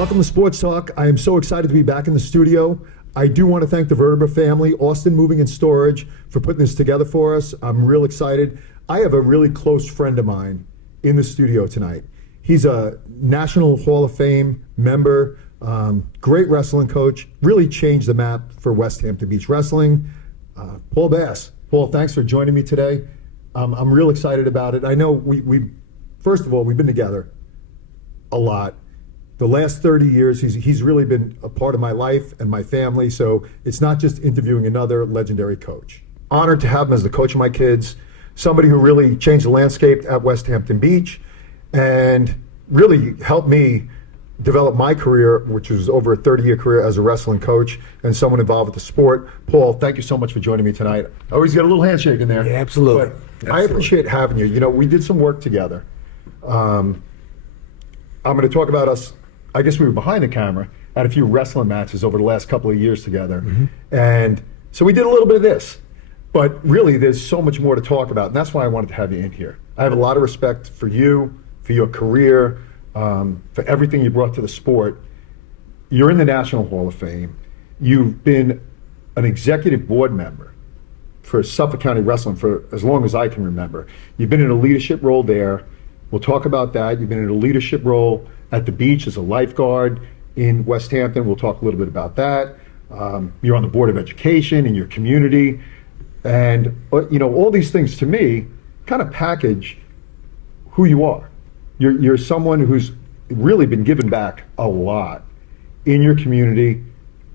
Welcome to Sports Talk. I am so excited to be back in the studio. I do want to thank the Vertebra family, Austin Moving and Storage, for putting this together for us. I'm real excited. I have a really close friend of mine in the studio tonight. He's a National Hall of Fame member, great wrestling coach, really changed the map for Westhampton Beach Wrestling. Paul Bass. Paul, thanks for joining me today. I'm real excited about it. I know we first of all, we've been together a lot. The last 30 years, he's really been a part of my life and my family, so it's not just interviewing another legendary coach. Honored to have him as the coach of my kids, somebody who really changed the landscape at Westhampton Beach and really helped me develop my career, which was over a 30-year career as a wrestling coach and someone involved with the sport. Paul, thank you so much for joining me tonight. I always get a little handshake in there. Yeah, absolutely. But I appreciate having you. You know, we did some work together. I'm going to talk about us. I guess we were behind the camera at a few wrestling matches over the last couple of years together. And so we did a little bit of this. But really, there's so much more to talk about, and that's why I wanted to have you in here. I have a lot of respect for you, for your career, for everything you brought to the sport. You're in the National Hall of Fame. You've been an executive board member for Suffolk County Wrestling for as long as I can remember. You've been in a leadership role there. We'll talk about that. You've been in a leadership role at the beach as a lifeguard in Westhampton. We'll talk a little bit about that. You're on the Board of Education in your community. And, you know, all these things to me kind of package who you are. You're someone who's really been given back a lot in your community,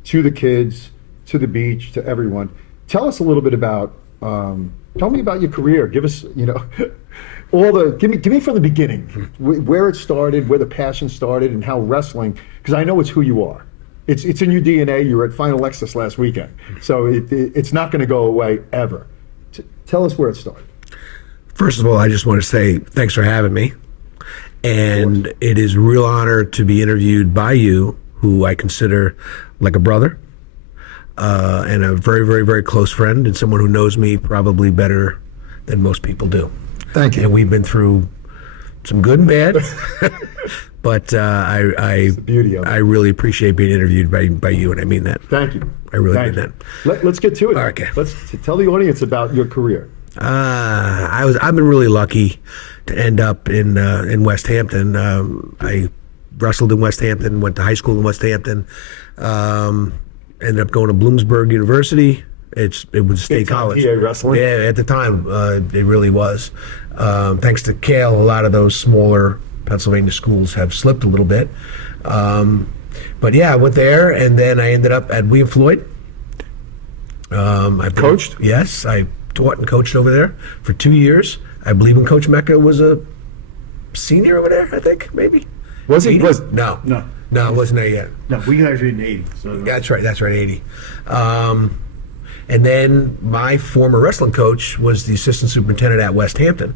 to the kids, to the beach, to everyone. Tell us a little bit about, tell me about your career. Give us, you know, give me from the beginning, where it started, where the passion started, and how wrestling, because I know it's who you are. It's in your DNA. You were at Final Lexus last weekend, so it's not going to go away ever. Tell us where it started. First of all, I just want to say thanks for having me. And it is a real honor to be interviewed by you, who I consider like a brother and a very, very, very close friend, and someone who knows me probably better than most people do. Thank you. And we've been through some good and bad, but I really appreciate being interviewed by you, and I mean that. Thank you. I really mean that. Let's get to it. Okay. Let's tell the audience about your career. I've been really lucky to end up in Westhampton. I wrestled in Westhampton, went to high school in Westhampton, ended up going to Bloomsburg University. It was a state college. PA wrestling. Yeah, at the time, it really was. Thanks to Cale, a lot of those smaller Pennsylvania schools have slipped a little bit. But yeah, I went there, and then I ended up at William Floyd. I coached? Yes, I taught and coached over there for 2 years. I believe when Coach Mecca was a senior over there, I think, maybe. Was he? No, it wasn't there yet. No, we graduated in 80. So. That's right, 80. And then my former wrestling coach was the assistant superintendent at Westhampton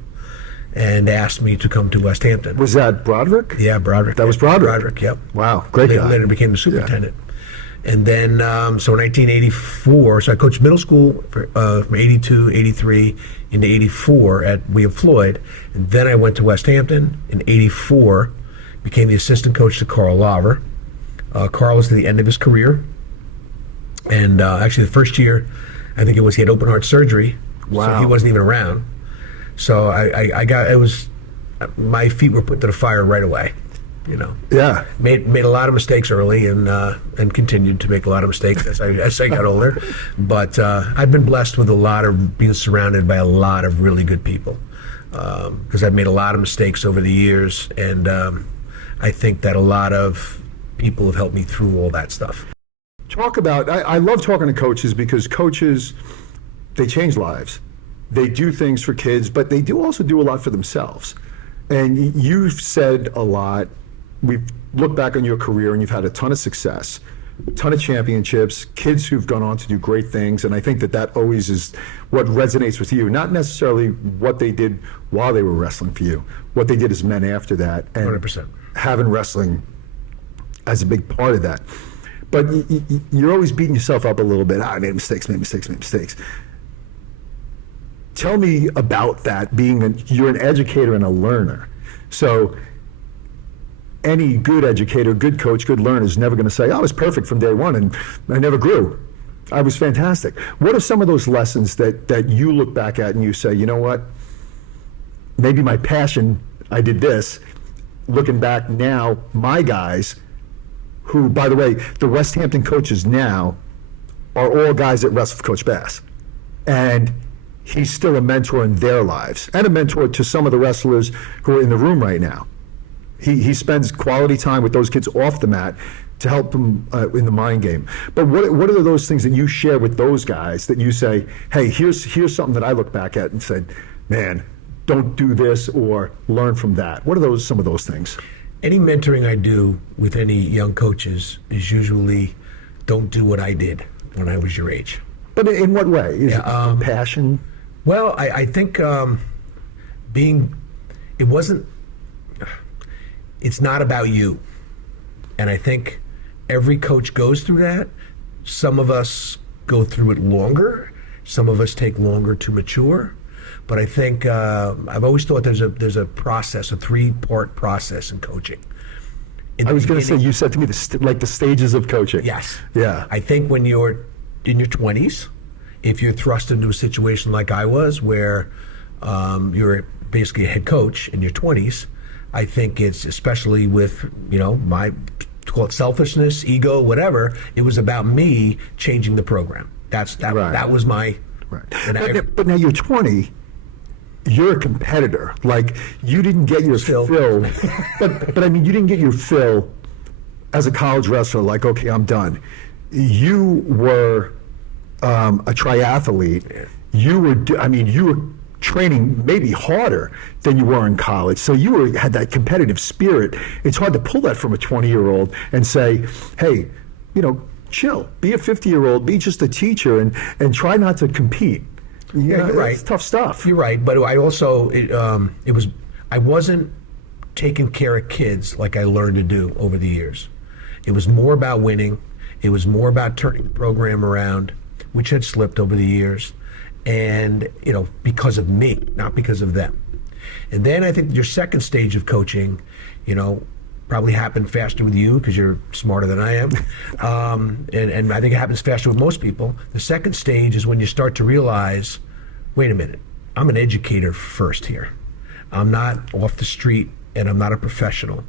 and asked me to come to Westhampton. Was that Broderick? Yeah, Broderick. That was Broderick? Broderick, yep. Wow, great guy. Later became the superintendent. Yeah. And then, so in 1984, so I coached middle school from 82, 83 into 84 at William Floyd. And then I went to Westhampton in 84, became the assistant coach to Carl Laver. Carl was at the end of his career. And actually the first year, I think he had open heart surgery. Wow. So he wasn't even around. So my feet were put to the fire right away. You know. Yeah. Made a lot of mistakes early and continued to make a lot of mistakes as I got older. But I've been blessed with being surrounded by a lot of really good people. Because I've made a lot of mistakes over the years, and I think that a lot of people have helped me through all that stuff. Talk about, I love talking to coaches because coaches, they change lives. They do things for kids, but they do also do a lot for themselves. And you've said a lot. We've looked back on your career and you've had a ton of success, a ton of championships, kids who've gone on to do great things. And I think that always is what resonates with you, not necessarily what they did while they were wrestling for you, what they did as men after that. And 100%. Having wrestling as a big part of that. But you're always beating yourself up a little bit. I made mistakes. Tell me about that, you're an educator and a learner. So any good educator, good coach, good learner is never going to say, I was perfect from day one and I never grew. I was fantastic. What are some of those lessons that you look back at and you say, you know what, maybe my passion, I did this. Looking back now, my guys, who, by the way, the Westhampton coaches now are all guys that wrestle with Coach Bass. And he's still a mentor in their lives and a mentor to some of the wrestlers who are in the room right now. He spends quality time with those kids off the mat to help them in the mind game. But what are those things that you share with those guys that you say, hey, here's something that I look back at and said, man, don't do this or learn from that. What are some of those things? Any mentoring I do with any young coaches is usually don't do what I did when I was your age. But in what way? Is it compassion? Well, I think it's not about you. And I think every coach goes through that. Some of us go through it longer. Some of us take longer to mature. But I think I've always thought there's a process, a 3-part process in coaching. I was going to say, you said to me like the stages of coaching. Yes. Yeah. I think when you're in your 20s, if you're thrust into a situation like I was, where you're basically a head coach in your 20s, I think it's, especially with, my, call it selfishness, ego, whatever, it was about me changing the program. That was my... Right. But now you're 20, you're a competitor. Like, you didn't get your fill. But I mean, you didn't get your fill as a college wrestler, like, okay, I'm done. You were a triathlete. You were training maybe harder than you were in college. So you had that competitive spirit. It's hard to pull that from a 20-year-old and say, hey, chill, be a 50-year-old, be just a teacher and try not to compete. You're right. It's tough stuff. You're right, but I also, I wasn't taking care of kids like I learned to do over the years. It was more about winning. It was more about turning the program around, which had slipped over the years. And, because of me, not because of them. And then I think your second stage of coaching, probably happened faster with you because you're smarter than I am. And I think it happens faster with most people. The second stage is when you start to realize, wait a minute, I'm an educator first here. I'm not off the street and I'm not a professional.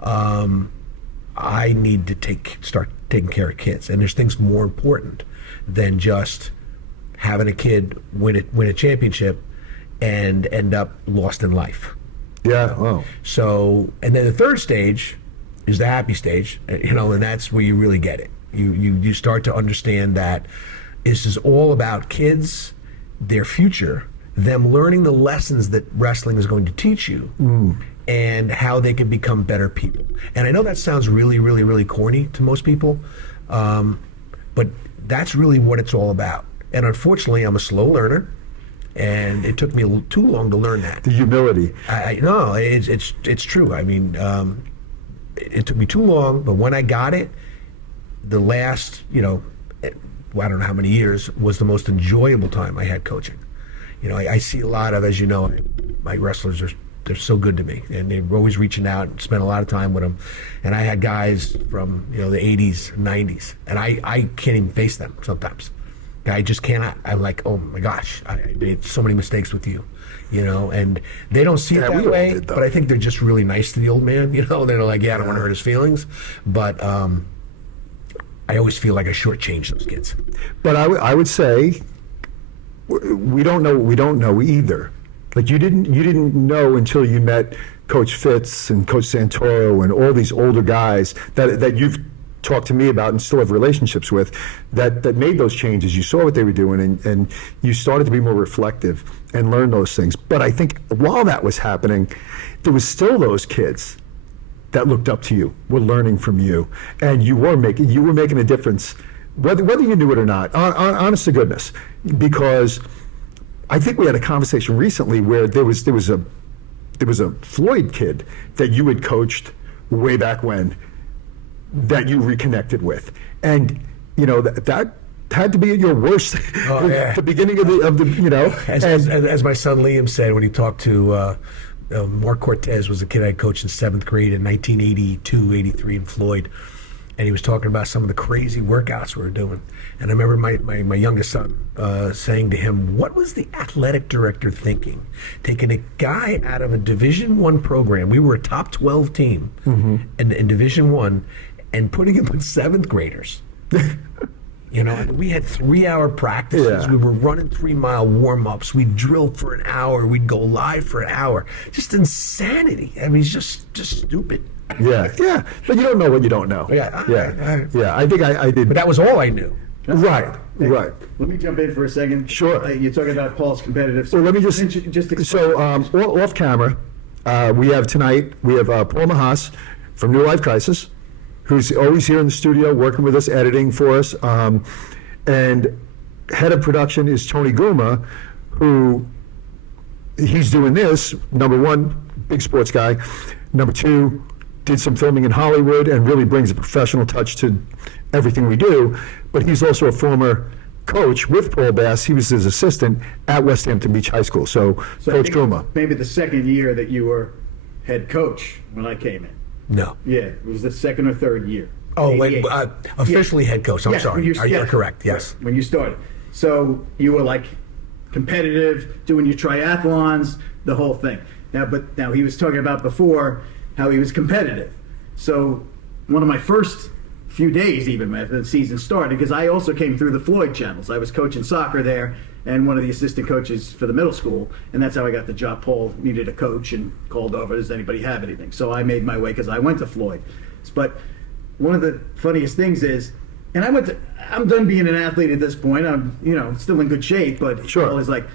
I need to start taking care of kids. And there's things more important than just having a kid win a championship and end up lost in life. Yeah. Wow. So, and then the third stage is the happy stage, and that's where you really get it. You start to understand that this is all about kids, their future, them learning the lessons that wrestling is going to teach you, and how they can become better people. And I know that sounds really, really, really corny to most people, but that's really what it's all about. And unfortunately, I'm a slow learner. And it took me too long to learn that. The humility. No, it's true. I mean, it took me too long, but when I got it, the last, I don't know how many years was the most enjoyable time I had coaching. I see a lot of, as you know, my wrestlers they're so good to me, and they're always reaching out and spend a lot of time with them. And I had guys from the 80s, 90s, and I can't even face them sometimes. I just cannot. I'm like, oh my gosh, I made so many mistakes with you, and they don't see it that way, but I think they're just really nice to the old man, they're like, I don't want to hurt his feelings, but I always feel like I shortchanged those kids. But I would say, we don't know either. Like, you didn't know until you met Coach Fitz and Coach Santoro and all these older guys that you've talked to me about and still have relationships with that made those changes. You saw what they were doing and you started to be more reflective and learn those things. But I think while that was happening, there was still those kids that looked up to you, were learning from you, and you were making a difference, whether you knew it or not, honest to goodness. Because I think we had a conversation recently where there was a Floyd kid that you had coached way back when, that you reconnected with, and that had to be at your worst. The beginning of the as my son Liam said when he talked to Mark Cortez was the kid I coached in 7th grade in 1982, 83 in Floyd. And he was talking about some of the crazy workouts we were doing. And I remember my youngest son saying to him, what was the athletic director thinking? Taking a guy out of a Division I program, we were a top 12 team in Division I, and putting him with 7th graders. You know, we had 3-hour practices. Yeah. We were running 3-mile warm-ups. We'd drill for an hour. We'd go live for an hour. Just insanity. I mean, it's just stupid. Yeah, yeah. But you don't know what you don't know. Yeah, Yeah. I think I did. But that was all I knew. Right, right. Let me jump in for a second. Sure. You're talking about Paul's competitive. So let me just explain. so off camera, we have tonight. We have Paul Mahas from New Life Crisis, who's always here in the studio working with us, editing for us, and head of production is Tony Guma, who he's doing this. Number one, big sports guy. Number two, did some filming in Hollywood and really brings a professional touch to everything we do. But he's also a former coach with Paul Bass. He was his assistant at Westhampton Beach High School. So I Coach think Guma. maybe the second year that you were head coach when I came in. No. Yeah, it was the second or third year. Oh, wait, 88. officially head coach. I'm Yeah, sorry. You're correct. Yes. Right, when you started. So you were like competitive, doing your triathlons, the whole thing. Now he was talking about before how he was competitive. So one of my first few days, even after the season started, because I also came through the Floyd channels. I was coaching soccer there and one of the assistant coaches for the middle school, and that's how I got the job. Paul needed a coach and called over, does anybody have anything? So I made my way because I went to Floyd. But one of the funniest things is, and I'm done being an athlete at this point. I'm, still in good shape, but Sure. Paul is like,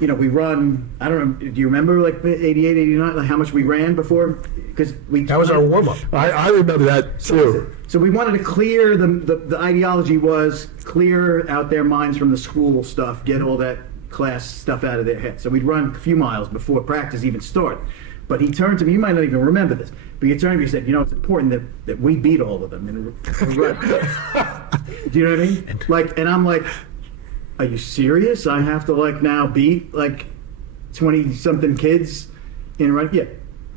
we run, I don't know, do you remember like 88, 89, like how much we ran before? Because That was our warm-up. I remember that too. So we wanted to clear the ideology was clear out their minds from the school stuff, get all that class stuff out of their head. So we'd run a few miles before practice even started. But he turned to me, you might not even remember this, but he turned to me and said, it's important that we beat all of them in run. Do you know what I mean? And I'm like, are you serious? I have to now beat 20-something kids in run? Yeah,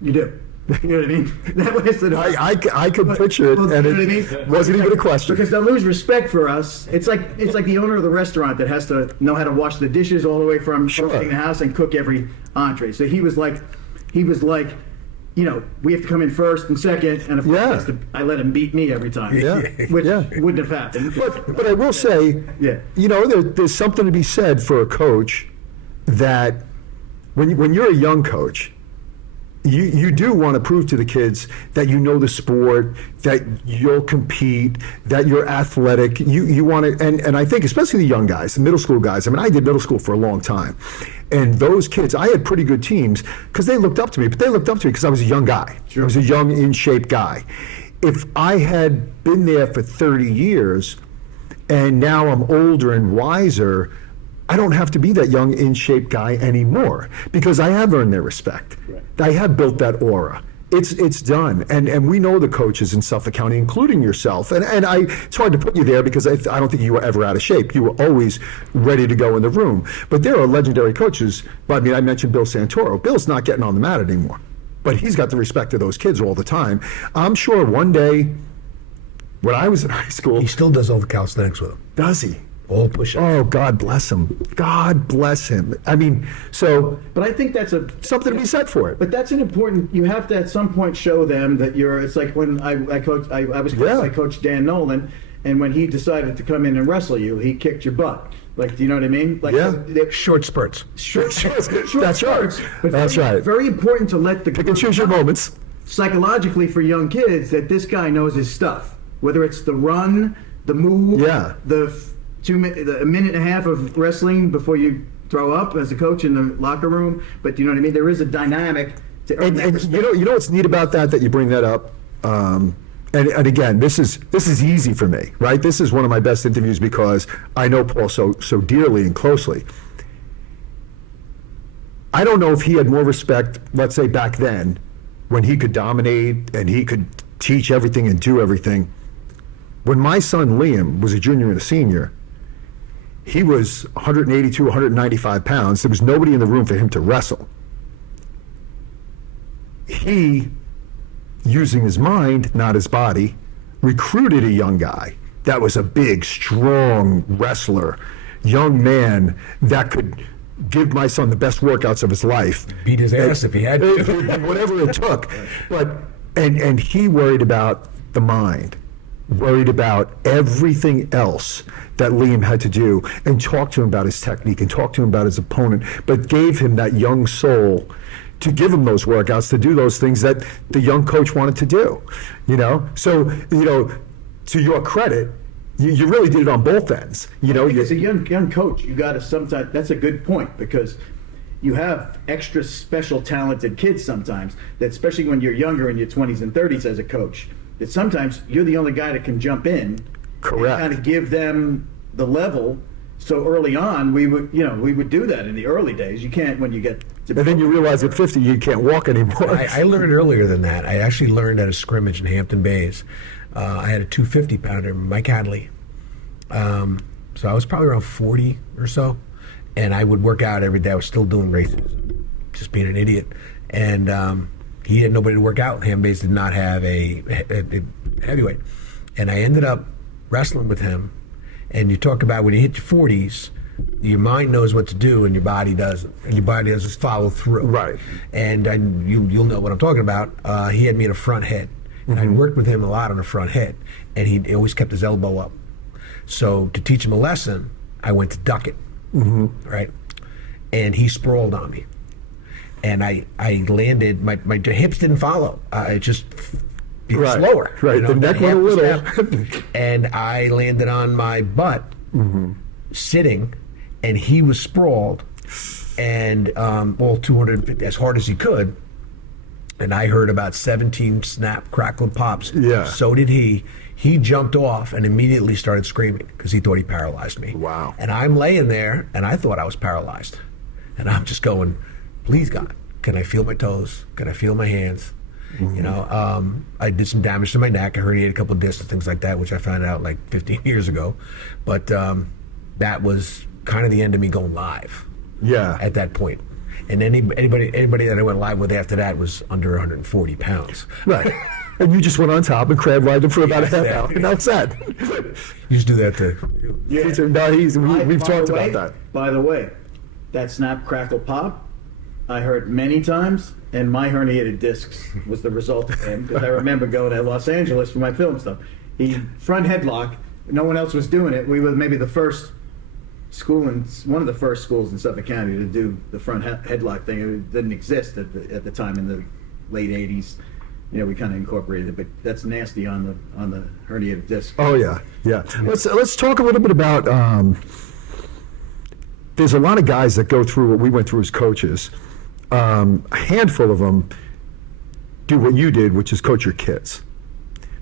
you do. You know what I mean? That was I could picture it, and it wasn't even a question. Because they'll lose respect for us. It's like the owner of the restaurant that has to know how to wash the dishes all the way from hosting the house and cook every entree. So he was like, we have to come in first and second, and of course I let him beat me every time. Yeah. Which Yeah. wouldn't have happened. But I will say, Yeah. there's something to be said for a coach that when you're a young coach, you do want to prove to the kids that you know the sport, that you'll compete, that you're athletic. You want to, and I think especially the young guys, the middle school guys. I mean, I did middle school for a long time, and those kids, I had pretty good teams because they looked up to me. But they looked up to me because I was a young guy. Sure. I was a young, in shape guy. If I had been there for 30 years, and now I'm older and wiser, I don't have to be that young, in-shape guy anymore because I have earned their respect. Right. I have built that aura. It's done. And we know the coaches in Suffolk County, including yourself. And it's hard to put you there because I don't think you were ever out of shape. You were always ready to go in the room. But there are legendary coaches. But I mean, I mentioned Bill Santoro. Bill's not getting on the mat anymore. But he's got the respect of those kids all the time. I'm sure one day, when I was in high school... He still does all the calisthenics with him. Does he? All push-ups. Oh, God bless him. God bless him. I mean, so... But I think that's something to be said for it. But that's an important... You have to at some point show them that you're... It's like when I coached... I coached Dan Nolan, and when he decided to come in and wrestle you, he kicked your butt. Do you know what I mean? Short spurts. Short That's spurts. Right. That's right. Very important to let the... Pick and choose your moments. Psychologically for young kids, that this guy knows his stuff. Whether it's the run, the move, a minute and a half of wrestling before you throw up as a coach in the locker room. But you know what I mean? There is a dynamic to earn that respect. You know what's neat about that you bring that up? And again, this is easy for me, right? This is one of my best interviews because I know Paul so dearly and closely. I don't know if he had more respect, let's say back then, when he could dominate and he could teach everything and do everything. When my son Liam was a junior and a senior, he was 182, 195 pounds. There was nobody in the room for him to wrestle. he, using his mind, not his body, recruited a young guy that was a big, strong wrestler, young man that could give my son the best workouts of his life. Beat his ass if he had to. Whatever it took. But and he worried about the mind, worried about everything else that Liam had to do, and talked to him about his technique and talked to him about his opponent, but gave him that young soul to give him those workouts, to do those things that the young coach wanted to do, So, to your credit, you really did it on both ends. As a young coach, you got to sometimes. That's a good point, because you have extra special talented kids sometimes. That especially when you're younger, in your 20s and 30s, as a coach, that sometimes you're the only guy that can jump in. Correct. And kind of give them the level. So early on, we would do that in the early days. You can't when you get to. And then you realize at 50 you can't walk anymore. I learned earlier than that. I actually learned at a scrimmage in Hampton Bays. I had a 250-pounder, Mike Hadley. So I was probably around 40 or so, and I would work out every day. I was still doing races, just being an idiot. And he had nobody to work out. Hampton Bays did not have a heavyweight. And I ended up wrestling with him. And you talk about when you hit your 40s, your mind knows what to do and your body doesn't. And your body doesn't follow through. Right. And you'll know what I'm talking about. He had me in a front head. And I worked with him a lot on the front head. And he always kept his elbow up. So to teach him a lesson, I went to duck it. Right? And he sprawled on me. And I landed, my hips didn't follow. I just... slower. Right, the neck went a little. And I landed on my butt, sitting, and he was sprawled, and all 250, as hard as he could. And I heard about 17 snap, crackle, and pops. Yeah. So did he. He jumped off and immediately started screaming because he thought he paralyzed me. Wow. And I'm laying there, and I thought I was paralyzed. And I'm just going, please, God, can I feel my toes? Can I feel my hands? I did some damage to my neck. I herniated a couple of discs and things like that, which I found out like 15 years ago. But that was kind of the end of me going live. Yeah. At that point. And anybody that I went live with after that was under 140 pounds. Right. And you just went on top and crab lived him for about a half hour, and that's that. You just do that to... Yeah. No, we've talked about that. By the way, that snap, crackle, pop, I heard many times, and my herniated discs was the result of him, because I remember going to Los Angeles for my film stuff. He front headlock, no one else was doing it. We were maybe the first school, one of the first schools in Suffolk County to do the front headlock thing. It didn't exist at the time in the late 80s. We kind of incorporated it, but that's nasty on the herniated disc. Oh yeah. Let's talk a little bit about. There's a lot of guys that go through what we went through as coaches. A handful of them do what you did, which is coach your kids.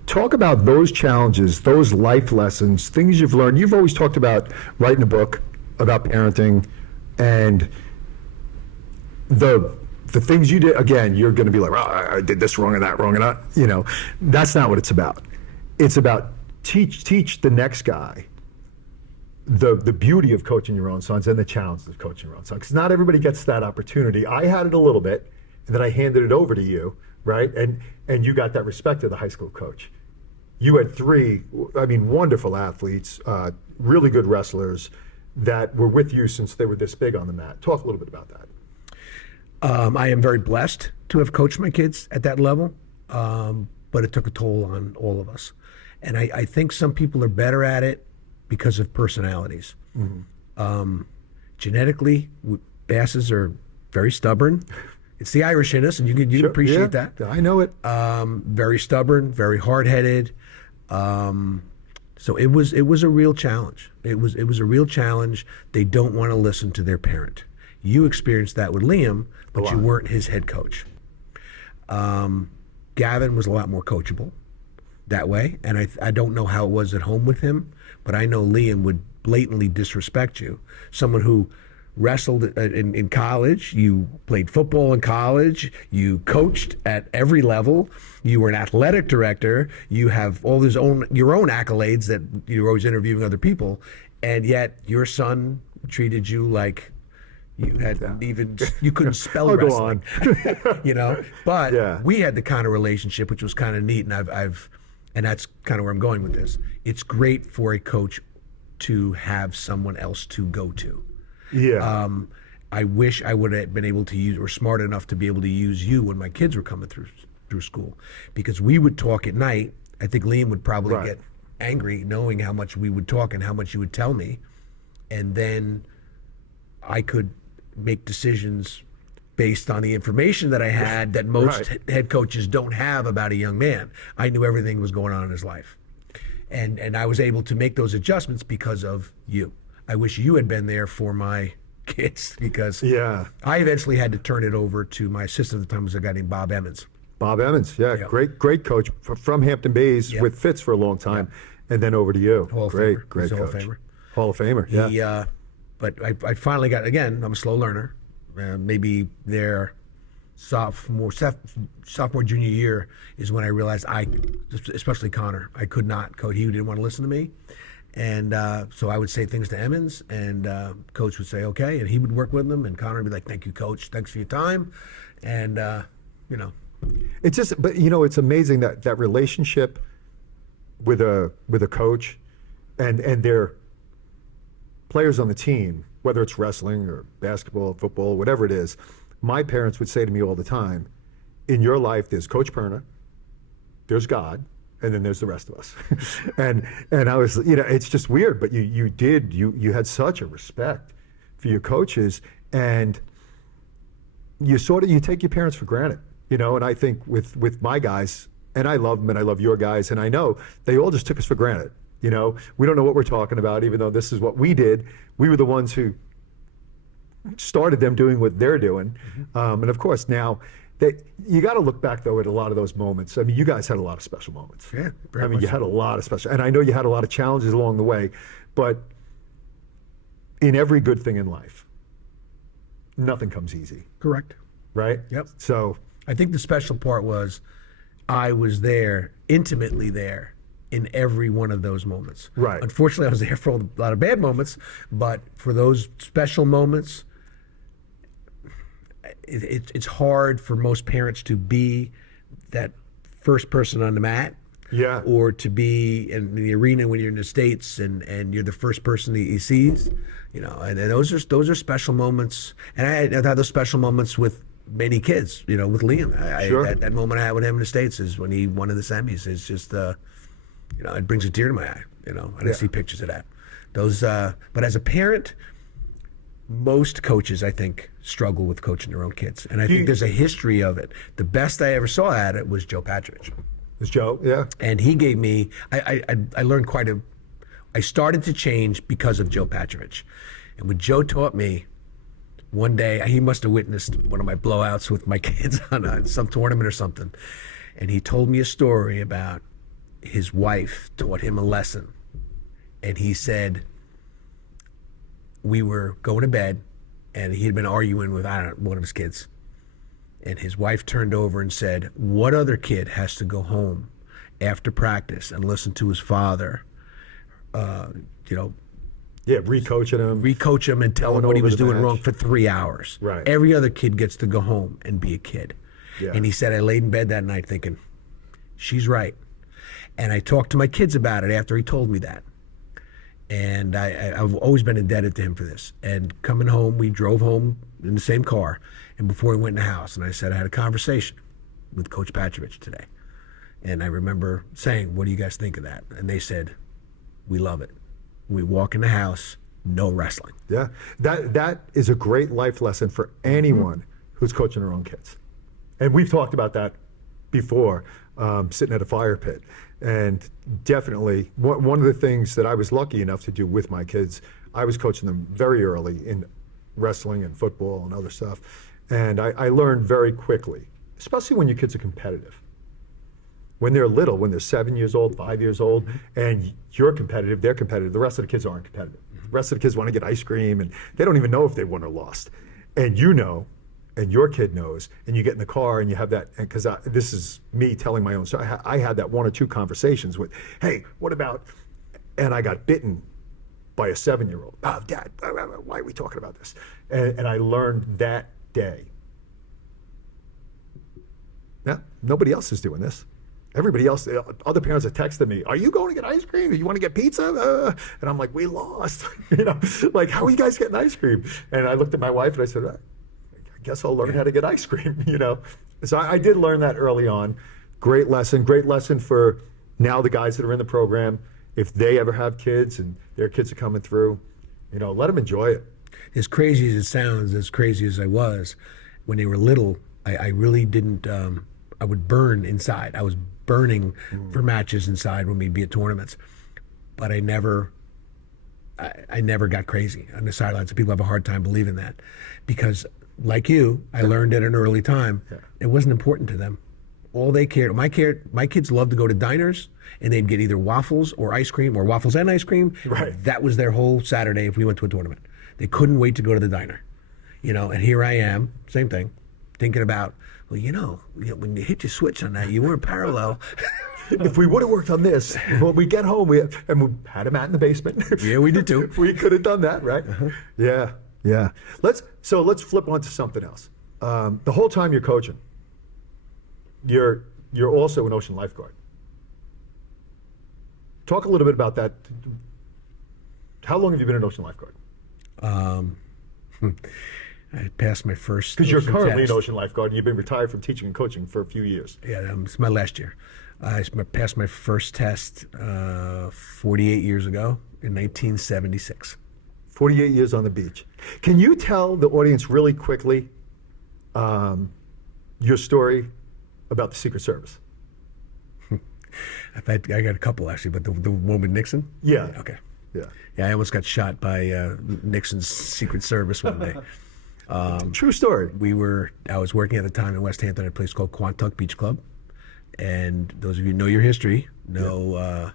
Talk about those challenges, those life lessons, things you've learned. You've always talked about writing a book about parenting, and the things you did. Again, you're going to be like, well, I did this wrong and that wrong, and that's not what it's about. It's about teach the next guy the beauty of coaching your own sons and the challenges of coaching your own sons. Because not everybody gets that opportunity. I had it a little bit, and then I handed it over to you, right? And you got that respect of the high school coach. You had three, wonderful athletes, really good wrestlers that were with you since they were this big on the mat. Talk a little bit about that. I am very blessed to have coached my kids at that level, but it took a toll on all of us. And I think some people are better at it because of personalities. Genetically, basses are very stubborn. It's the Irish in us, and you can appreciate that. I know it. Very stubborn, very hard-headed. So it was a real challenge. It was a real challenge. They don't want to listen to their parent. You experienced that with Liam, but you weren't his head coach. Gavin was a lot more coachable that way, and I don't know how it was at home with him, but I know Liam would blatantly disrespect you. Someone who wrestled in college, you played football in college, you coached at every level, you were an athletic director, you have all your own accolades that you're always interviewing other people, and yet your son treated you like You hadn't even, you couldn't spell I'll go wrestling. You know, but Yeah. we had the kind of relationship which was kind of neat, and and that's kind of where I'm going with this. It's great for a coach to have someone else to go to. Yeah. I wish I would have been able to use, or smart enough to be able to use you when my kids were coming through school, because we would talk at night. I think Liam would probably Right. get angry knowing how much we would talk and how much you would tell me, and then I could make decisions based on the information that I had that most Right. head coaches don't have about a young man. I knew everything was going on in his life, and I was able to make those adjustments because of you. I wish you had been there for my kids, because Yeah. I eventually had to turn it over to my assistant at the time, was a guy named Bob Emmons. Bob Emmons, yeah, Yep. great coach from Hampton Bays Yep. with Fitz for a long time, and then over to you. Hall of great, Famer. great He's a Hall coach. of Famer. Hall of Famer, yeah. He, but I finally got, again, I'm a slow learner. Maybe their sophomore, junior year is when I realized especially Connor, I could not coach. He didn't want to listen to me. And so I would say things to Emmons, and Coach would say, okay, and he would work with them, and Connor would be like, thank you, Coach, thanks for your time. And, you know. It's just, but you know, it's amazing that relationship with a coach and their players on the team, whether it's wrestling or basketball, football, whatever it is. My parents would say to me all the time, in your life, there's Coach Perna, there's God, and then there's the rest of us. and I was, you know, it's just weird, but you had such a respect for your coaches, and you take your parents for granted, you know. And I think with my guys, and I love them, and I love your guys, and I know they all just took us for granted. You know, we don't know what we're talking about, even though this is what we did. We were the ones who started them doing what they're doing. And of course, now you got to look back though at a lot of those moments. I mean, you guys had a lot of special moments. Yeah, very I mean, much you so. had a lot of special, and I know you had a lot of challenges along the way, but in every good thing in life, nothing comes easy, Correct. right? Yep. So I think the special part was I was there, intimately there, in every one of those moments. Right. Unfortunately, I was there for a lot of bad moments, but for those special moments, it's hard for most parents to be that first person on the mat. Yeah. Or to be in the arena when you're in the States and you're the first person that he sees, you know, and those are special moments. And I've had those special moments with many kids, you know, with Liam. Sure. That moment I had with him in the States is when he won in the semis. It's just, you know, it brings a tear to my eye, you know, and I see pictures of that. Those, but as a parent, most coaches, I think, struggle with coaching their own kids. And I think there's a history of it. The best I ever saw at it was Joe Patrovich. is Joe, yeah. And he gave me, I learned I started to change because of Joe Patrovich. And when Joe taught me, one day, he must have witnessed one of my blowouts with my kids on some tournament or something. And he told me a story about his wife taught him a lesson. And he said, we were going to bed, and he had been arguing with, I don't know, one of his kids. And his wife turned over and said, what other kid has to go home after practice and listen to his father, you know, Yeah, recoaching him. recoach him and tell him Going what he over was the doing match. wrong for 3 hours. Right. Every other kid gets to go home and be a kid. Yeah. And he said, I laid in bed that night thinking, she's right. And I talked to my kids about it after he told me that. And I've always been indebted to him for this. And coming home, we drove home in the same car. And before we went in the house, and I said, I had a conversation with Coach Patrovich today. And I remember saying, what do you guys think of that? And they said, we love it. We walk in the house, no wrestling. Yeah, that is a great life lesson for anyone who's coaching their own kids. And we've talked about that before, sitting at a fire pit. And definitely, one of the things that I was lucky enough to do with my kids, I was coaching them very early in wrestling and football and other stuff. And I learned very quickly, especially when your kids are competitive. When they're little, when they're 7 years old, 5 years old, and you're competitive, they're competitive, the rest of the kids aren't competitive. The rest of the kids want to get ice cream, and they don't even know if they won or lost. And you know, and your kid knows, and you get in the car and you have that, because this is me telling my own story. I had that one or two conversations with, hey, what about, and I got bitten by a 7-year-old. Oh, Dad, why are we talking about this? And I learned that day. Now, nobody else is doing this. Everybody else, other parents have texted me, are you going to get ice cream? You want to get pizza? And I'm like, we lost. Like, how are you guys getting ice cream? And I looked at my wife and I said, I guess I'll learn how to get ice cream, So I did learn that early on. Great lesson for now the guys that are in the program. If they ever have kids and their kids are coming through, let them enjoy it. As crazy as it sounds, as crazy as I was, when they were little, I really didn't, I would burn inside. I was burning for matches inside when we'd be at tournaments. But I never got crazy on the sidelines. People have a hard time believing that. Because, like you, I learned at an early time, it wasn't important to them. All they cared, my kids loved to go to diners, and they'd get either waffles or ice cream, or waffles and ice cream. Right. That was their whole Saturday if we went to a tournament. They couldn't wait to go to the diner. And here I am, same thing, thinking about, well, when you hit your switch on that, you weren't parallel. If we would have worked on this, when we get home, we had a mat in the basement. Yeah, we did too. We could have done that, right? Yeah. Let's flip on to something else. The whole time you're coaching, you're also an ocean lifeguard. Talk a little bit about that. How long have you been an ocean lifeguard? I passed my first. Because you're currently test. an ocean lifeguard, and you've been retired from teaching and coaching for a few years. Yeah, it's my last year. I passed my first test 48 years ago in 1976. 48 years on the beach. Can you tell the audience really quickly your story about the Secret Service? I got a couple actually, but the one with Nixon? Yeah. Okay. Yeah. Yeah, I almost got shot by Nixon's Secret Service one day. True story. I was working at the time in Westhampton at a place called Quantuck Beach Club. And those of you who know your history know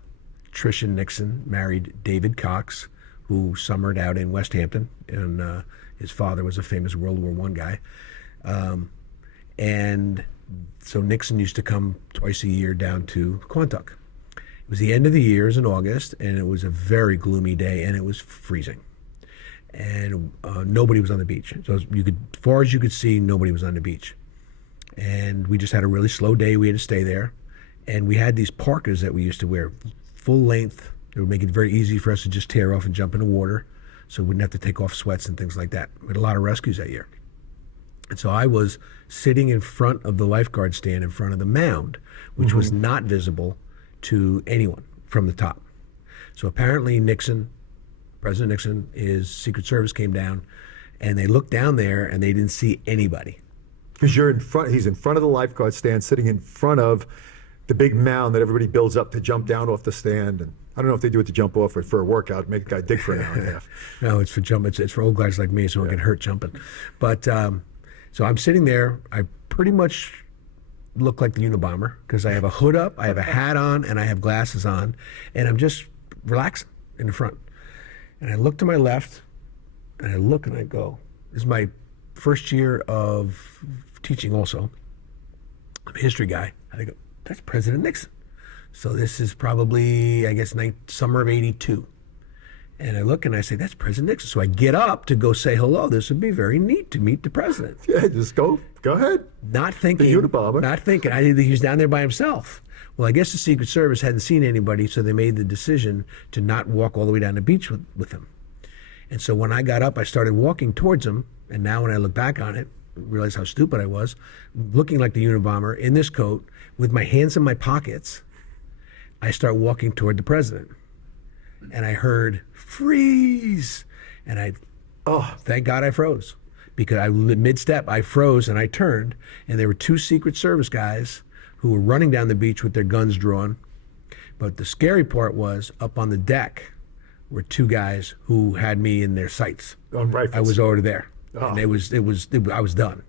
Tricia Nixon married David Cox, who summered out in Westhampton. And his father was a famous World War I guy. And so Nixon used to come twice a year down to Quantuck. It was the end of the year, it was in August, and it was a very gloomy day, and it was freezing. And nobody was on the beach. So as far as you could see, nobody was on the beach. And we just had a really slow day. We had to stay there. And we had these parkas that we used to wear, full length. It would make it very easy for us to just tear off and jump in the water, so we wouldn't have to take off sweats and things like that. We had a lot of rescues that year. And so I was sitting in front of the lifeguard stand in front of the mound, which was not visible to anyone from the top. So apparently President Nixon, his Secret Service came down, and they looked down there and they didn't see anybody. Because he's in front of the lifeguard stand, sitting in front of the big mound that everybody builds up to jump down off the stand. And I don't know if they do it to jump off or for a workout, make the guy dig for an hour and a half. No, it's for jumping. It's for old guys like me, so I don't get hurt jumping. But so I'm sitting there. I pretty much look like the Unabomber because I have a hood up, I have a hat on, and I have glasses on, and I'm just relaxing in the front. And I look to my left, and I look and I go, this is my first year of teaching also. I'm a history guy. I go, that's President Nixon. So this is probably, I guess, summer of '82. And I look and I say, that's President Nixon. So I get up to go say hello. This would be very neat to meet the president. Yeah, just go ahead. Not thinking. The Unabomber. Not thinking. He was down there by himself. Well, I guess the Secret Service hadn't seen anybody, so they made the decision to not walk all the way down the beach with him. And so when I got up, I started walking towards him. And now when I look back on it, I realize how stupid I was, looking like the Unabomber in this coat with my hands in my pockets. I start walking toward the president. And I heard, freeze. And thank God I froze. Because mid-step, I froze and I turned. And there were two Secret Service guys who were running down the beach with their guns drawn. But the scary part was, up on the deck were two guys who had me in their sights. On rifles. I was already there. Oh. And I was done.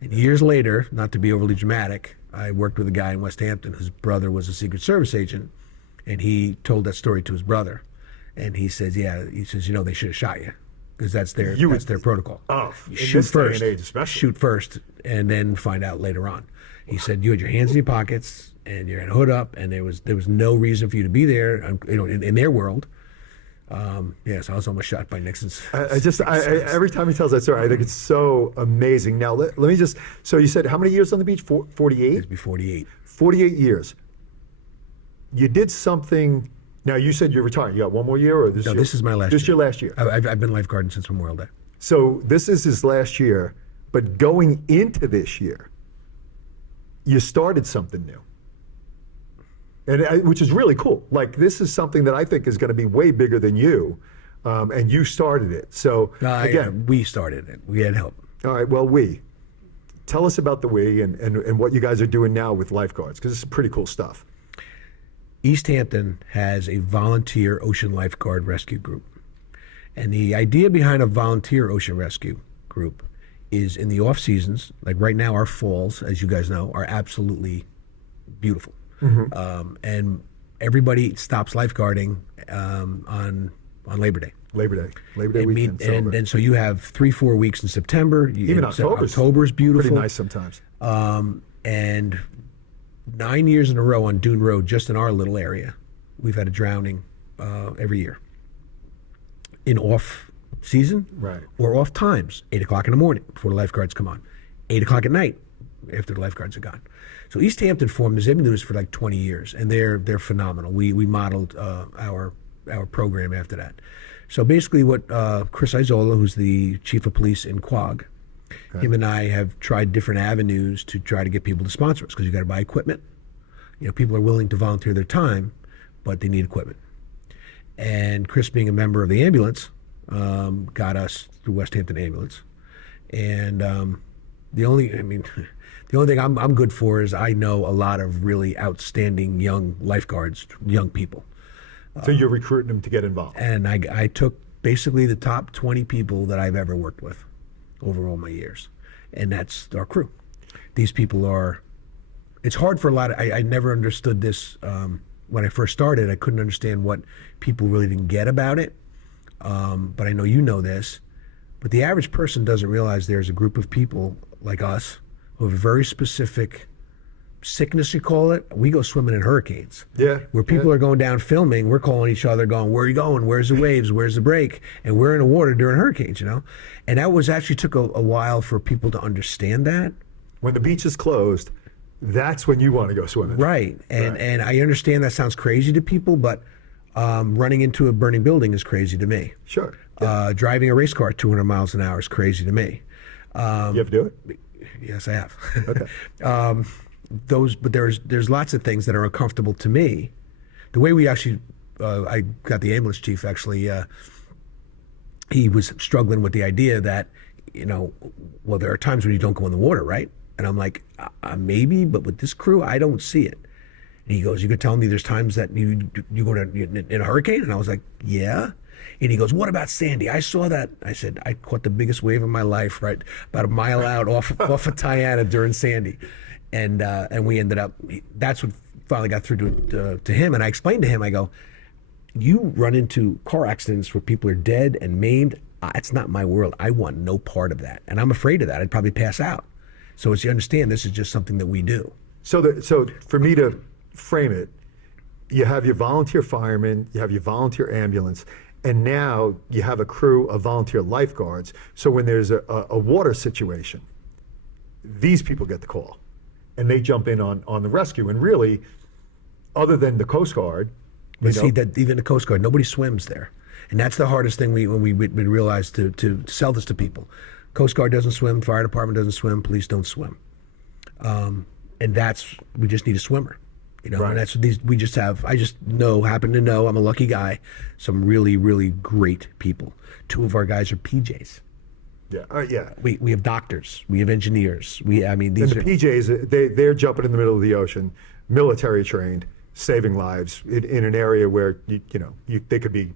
And years later, not to be overly dramatic, I worked with a guy in Westhampton whose brother was a Secret Service agent. And he told that story to his brother. And he says, they should have shot you. Because that's their protocol. Oh, you in shoot this day first, and age especially. shoot first, and then find out later on. He said you had your hands in your pockets and you had a hood up, and there was no reason for you to be there. In their world, Yes, I was almost shot by Nixon's. Every time he tells that story, I think it's so amazing. Now, let me just, so you said how many years on the beach? 48? It'd be 48. 48 years. You did something, now you said you're retiring. You got one more year or this No, year? this is my last This year. your last year. I've been lifeguarding since Memorial Day. So this is his last year, but going into this year, you started something new. Which is really cool. Like, this is something that I think is going to be way bigger than you, and you started it. So again, we started it. We had help. all right. Well, tell us about the and what you guys are doing now with lifeguards, because it's pretty cool stuff. Easthampton has a volunteer ocean lifeguard rescue group, and the idea behind a volunteer ocean rescue group is in the off seasons, like right now, our falls, as you guys know, are absolutely beautiful. And everybody stops lifeguarding on Labor Day. Labor Day weekend. And so you have 3-4 weeks in September. Even October's beautiful. Pretty nice sometimes. And 9 years in a row on Dune Road, just in our little area, we've had a drowning every year. In off season, Right. or off times, 8 o'clock in the morning before the lifeguards come on, 8 o'clock at night after the lifeguards are gone. So Easthampton formed this. They've been doing this for like 20 years, and they're phenomenal. We modeled our program after that. So basically, what Chris Isola, who's the chief of police in Quag, him and I have tried different avenues to try to get people to sponsor us, because you got to buy equipment. You know, people are willing to volunteer their time, but they need equipment. And Chris, being a member of the ambulance, got us through Westhampton Ambulance. And the only thing I'm good for is I know a lot of really outstanding young lifeguards, young people. So you're recruiting them to get involved. And I took basically the top 20 people that I've ever worked with over all my years. And that's our crew. These people it's hard for a lot of, I never understood this when I first started. I couldn't understand what people really didn't get about it. But I know you know this. But the average person doesn't realize there's a group of people like us who have a very specific sickness, you call it. We go swimming in hurricanes. Yeah. Where people are going down filming, we're calling each other going, where are you going? Where's the waves? Where's the break? And we're in the water during hurricanes, you know? And that was actually took a while for people to understand that. When the beach is closed, that's when you want to go swimming. Right. And I understand that sounds crazy to people, but running into a burning building is crazy to me. Sure. Driving a race car at 200 miles an hour is crazy to me. You ever do it? Yes, I have. Okay. But there's lots of things that are uncomfortable to me. The way we actually, I got the ambulance chief actually, he was struggling with the idea that, you know, well, there are times when you don't go in the water, right? And I'm like, maybe, but with this crew, I don't see it. And he goes, you could tell me there's times that you go in a hurricane? And I was like, yeah. And he goes, what about Sandy? I saw that. I said, I caught the biggest wave of my life, right? About a mile out off of Tiana during Sandy. And we ended up, that's what finally got through to him. And I explained to him, I go, you run into car accidents where people are dead and maimed. It's not my world. I want no part of that. And I'm afraid of that. I'd probably pass out. So as you understand, this is just something that we do. So for me to frame it, you have your volunteer firemen, you have your volunteer ambulance, and now you have a crew of volunteer lifeguards. So when there's a water situation, these people get the call, and they jump in on the rescue. And really, other than the Coast Guard, But see, that even the Coast Guard, nobody swims there. And that's the hardest thing when we realized to sell this to people. Coast Guard doesn't swim, fire department doesn't swim, police don't swim. And we just need a swimmer. You know, Right. and that's we just have, happen to know, I'm a lucky guy, some really, really great people. 2 of our guys are PJs. Yeah, yeah. We have doctors, we have engineers. These And the PJs, they're jumping in the middle of the ocean, military trained, saving lives in an area where they could be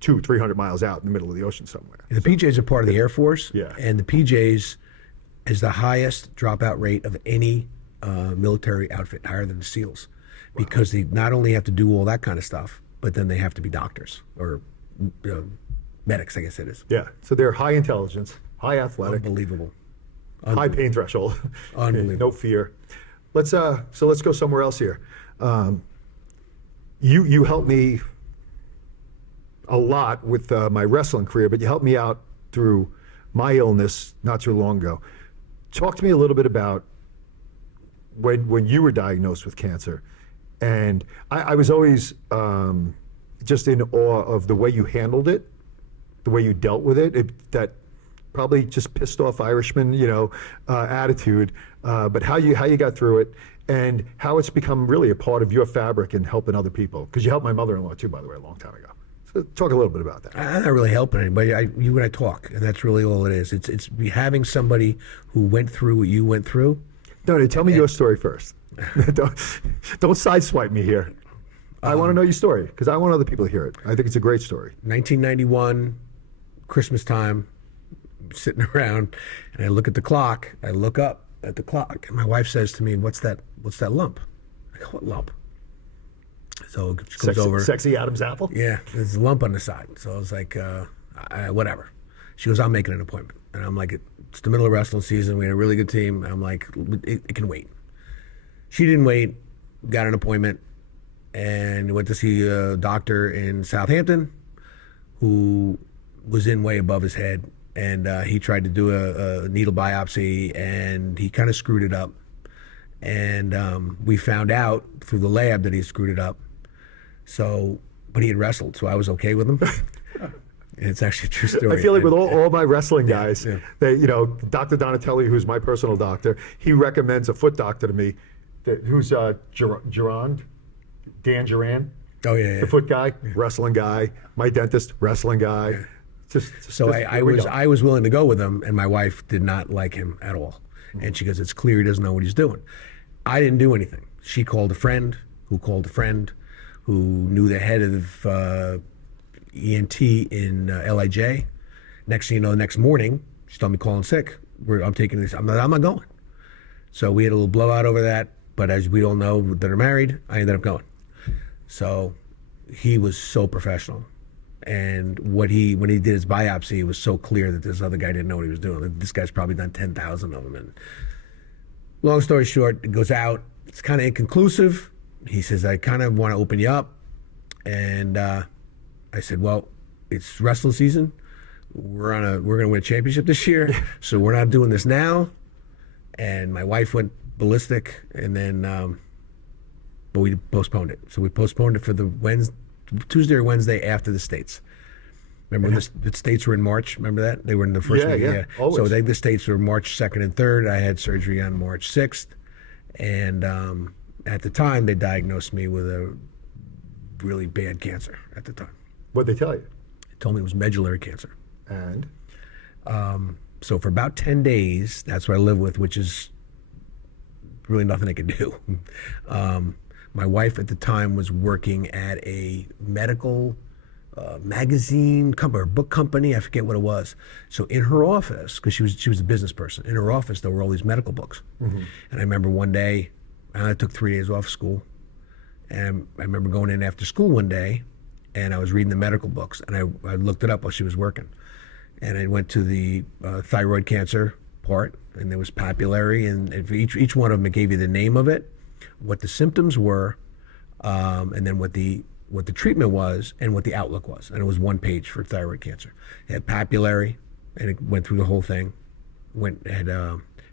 200-300 miles out in the middle of the ocean somewhere. The PJs are part of the Air Force, Yeah. and the PJs is the highest dropout rate of any military outfit, higher than the SEALs, because they not only have to do all that kind of stuff, but then they have to be doctors or medics, I guess it is. Yeah, so they're high intelligence, high athletic, Unbelievable. high pain threshold, Unbelievable. no fear. Let's go somewhere else here. You helped me. a lot with my wrestling career, but you helped me out through my illness not too long ago. Talk to me a little bit about when you were diagnosed with cancer. And I was always just in awe of the way you handled it, the way you dealt with it. That probably just pissed off Irishman, attitude. But how you got through it, and how it's become really a part of your fabric in helping other people. Because you helped my mother-in-law too, by the way, a long time ago. So talk a little bit about that. I'm not really helping anybody. You and I talk, and that's really all it is. It's having somebody who went through what you went through. No, tell me your story first. don't sideswipe me here. I want to know your story because I want other people to hear it. I think it's a great story. 1991, Christmas time, sitting around, and I look at the clock. I look up at the clock, and my wife says to me, "What's that lump?" I go, "What lump?" So she comes over. Sexy Adam's apple? Yeah, there's a lump on the side. So I was like, whatever. She goes, "I'm making an appointment." And I'm like, it's the middle of wrestling season. We had a really good team. I'm like, it can wait. She didn't wait, got an appointment, and went to see a doctor in Southampton who was in way above his head. And he tried to do a needle biopsy, and he kind of screwed it up. And we found out through the lab that he screwed it up. So, but he had wrestled, so I was okay with him. And it's actually a true story. I feel like with all my wrestling guys, yeah. They, Dr. Donatelli, who's my personal doctor, he recommends a foot doctor to me, who's Durand, Dan Duran. Oh yeah, The foot guy, wrestling guy. My dentist, wrestling guy. Yeah. So I was willing to go with him, and my wife did not like him at all. And she goes, "It's clear he doesn't know what he's doing." I didn't do anything. She called a friend, who called a friend, who knew the head of ENT in LIJ. Next thing you know, the next morning, she told me calling sick. I'm taking this. I'm not going. So we had a little blowout over that. But as we all know that are married, I ended up going. So he was so professional. And when he did his biopsy, it was so clear that this other guy didn't know what he was doing. Like, this guy's probably done 10,000 of them. And long story short, it goes out. It's kind of inconclusive. He says, "I kind of want to open you up." And I said, "Well, it's wrestling season. We're going to win a championship this year, so we're not doing this now." And my wife went ballistic, and then but we postponed it. So we postponed it for the Tuesday or Wednesday after the States. Remember when the States were in March? Remember that? They were in the first week. Yeah. Always. So the States were March 2nd and 3rd. I had surgery on March 6th. And at the time, they diagnosed me with a really bad cancer at the time. What'd they tell you? They told me it was medullary cancer. And? So for about 10 days, that's what I live with, which is really nothing I could do. My wife at the time was working at a medical magazine company or book company. I forget what it was. So in her office, because she was a business person, in her office there were all these medical books. Mm-hmm. And I remember one day, I took 3 days off school, and I remember going in after school one day, and I was reading the medical books, and I looked it up while she was working, and I went to the thyroid cancer part, and there was papillary, and for each one of them it gave you the name of it, what the symptoms were, and then what the treatment was and what the outlook was. And it was one page for thyroid cancer. It had papillary, and it went through the whole thing. Had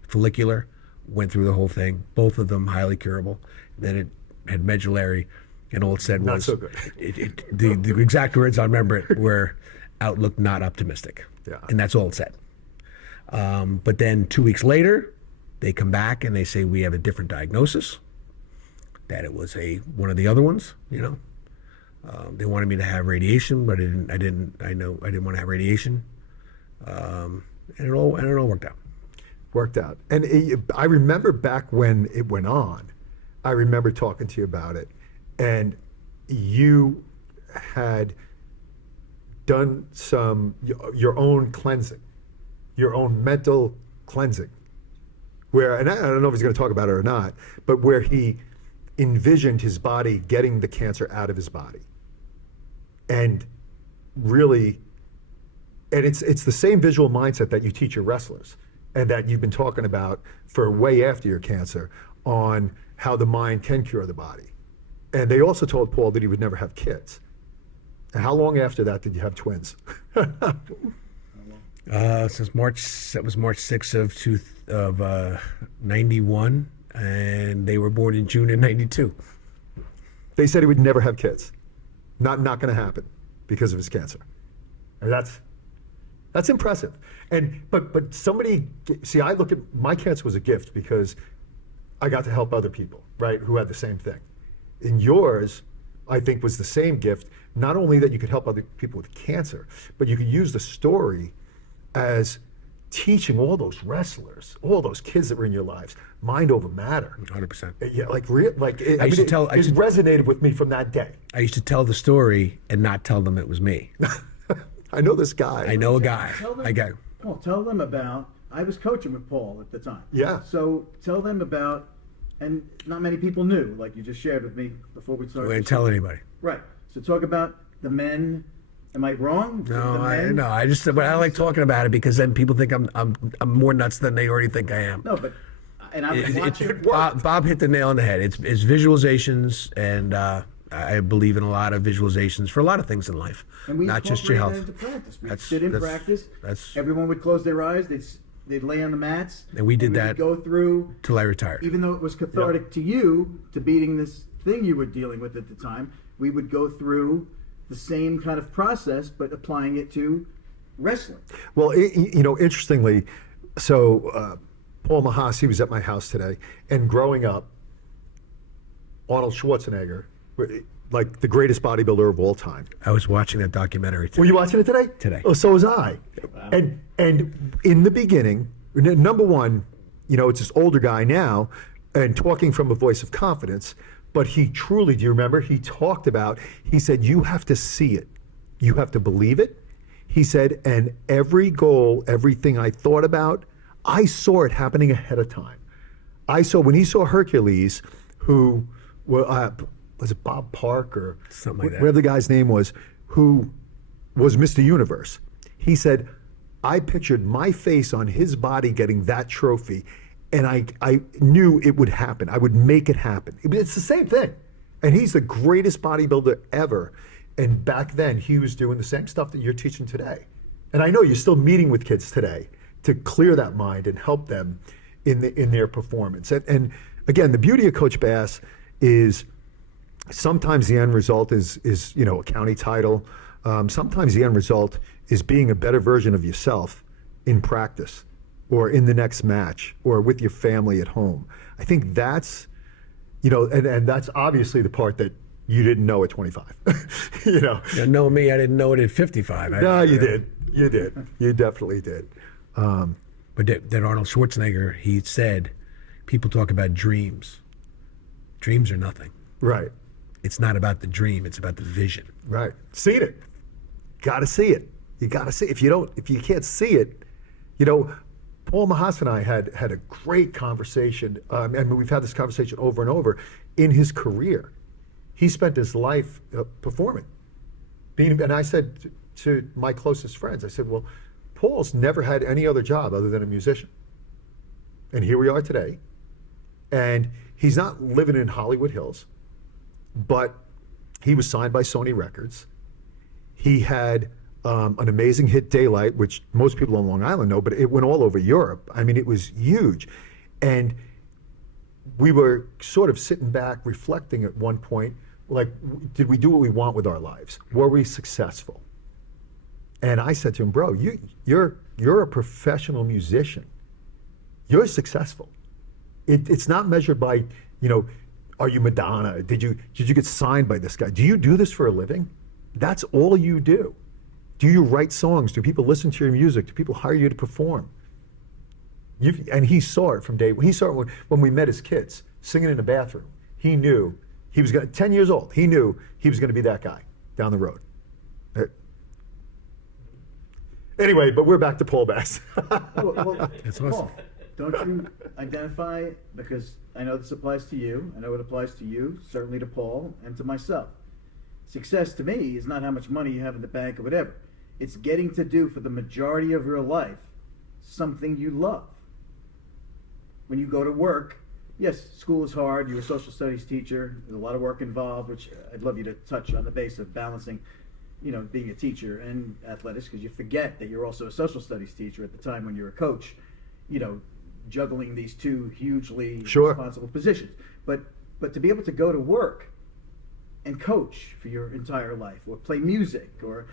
follicular, went through the whole thing. Both of them highly curable. Then it had medullary, and all it said Not was, so good. the exact words I remember it were, "Outlook not optimistic." Yeah. And that's all it said. But then 2 weeks later, they come back and they say, "We have a different diagnosis." That it was one of the other ones, They wanted me to have radiation, but I didn't want to have radiation. And it all worked out. Worked out. And I remember back when it went on, I remember talking to you about it, and you had done your own cleansing, your own mental cleansing, and I don't know if he's going to talk about it or not, but where he envisioned his body getting the cancer out of his body. And really, and it's the same visual mindset that you teach your wrestlers and that you've been talking about for way after your cancer on how the mind can cure the body. And they also told Paul that he would never have kids. And how long after that did you have twins? Since March, that was March 6th of 91, and they were born in June of 92. They said he would never have kids. Not going to happen because of his cancer. And that's impressive. And but somebody, see, I look at my cancer was a gift because I got to help other people, right, who had the same thing. And yours, I think, was the same gift. Not only that you could help other people with cancer, but you could use the story as teaching all those wrestlers, all those kids that were in your lives, mind over matter. 100%. Yeah, it resonated with me from that day. I used to tell the story and not tell them it was me. I know this guy. I know a guy. Paul, tell them about, I was coaching with Paul at the time. Yeah. So tell them about, and not many people knew, like you just shared with me before we started. We didn't tell anybody. Right. So talk about the men. Am I wrong? No, I like talking about it because then people think I'm more nuts than they already think I am. No, but and I'm watching. Bob hit the nail on the head. It's visualizations, and I believe in a lot of visualizations for a lot of things in life, And we not just your health. That into practice. We That's- sit in that's- practice. that's- Everyone would close their eyes. They'd lay on the mats. And we did that would go through, till I retired. even though it was cathartic to you, to beating this thing you were dealing with at the time. We would go through the same kind of process, but applying it to wrestling. Well, interestingly, so Paul Mahas, he was at my house today, and growing up, Arnold Schwarzenegger, like the greatest bodybuilder of all time. I was watching that documentary today. Were you watching it today? Today. Oh, so was I. Wow. And in the beginning, number one, it's this older guy now, and talking from a voice of confidence. But he truly, do you remember? He talked about. He said, "You have to see it. You have to believe it." He said, "And every goal, everything I thought about, I saw it happening ahead of time. I saw when he saw Hercules, who was it Bob Park or Something like that. whatever the guy's name was, who was Mr. Universe. He said, I pictured my face on his body getting that trophy, and I knew it would happen. I would make it happen. It's the same thing. And he's the greatest bodybuilder ever. And back then, he was doing the same stuff that you're teaching today. And I know you're still meeting with kids today to clear that mind and help them in their performance. And again, the beauty of Coach Bass is sometimes the end result is a county title. Sometimes the end result is being a better version of yourself in practice or in the next match or with your family at home. I think that's, and that's obviously the part that you didn't know at 25. You know me, I didn't know it at 55. No, you did. You did. You definitely did. But that Arnold Schwarzenegger, he said, people talk about dreams. Dreams are nothing. Right. It's not about the dream, it's about the vision. Right. Seen it. Got to see it. You got to see it. If you can't see it, Paul Mahas and I had a great conversation. We've had this conversation over and over in his career. He spent his life performing. And I said to my closest friends, I said, well, Paul's never had any other job other than a musician. And here we are today. And he's not living in Hollywood Hills, but he was signed by Sony Records. He had an amazing hit, Daylight, which most people on Long Island know, but it went all over Europe. I mean, it was huge. And we were sort of sitting back, reflecting at one point, like, did we do what we want with our lives? Were we successful? And I said to him, bro, you're a professional musician. You're successful. It's not measured by, are you Madonna? Did you get signed by this guy? Do you do this for a living? That's all you do. Do you write songs? Do people listen to your music? Do people hire you to perform? And he saw it from day one. He saw it when we met as kids, singing in the bathroom. He knew he was 10 years old. He knew he was going to be that guy down the road. Anyway, but we're back to Paul Bass. That's awesome. Paul, don't you identify, because I know this applies to you, I know it applies to you, certainly to Paul, and to myself. Success to me is not how much money you have in the bank or whatever. It's getting to do for the majority of your life something you love. When you go to work, yes, school is hard, you're a social studies teacher, there's a lot of work involved, which I'd love you to touch on the base of balancing being a teacher and athletics, because you forget that you're also a social studies teacher at the time when you're a coach, juggling these two hugely Sure. responsible positions. But to be able to go to work and coach for your entire life, or play music, or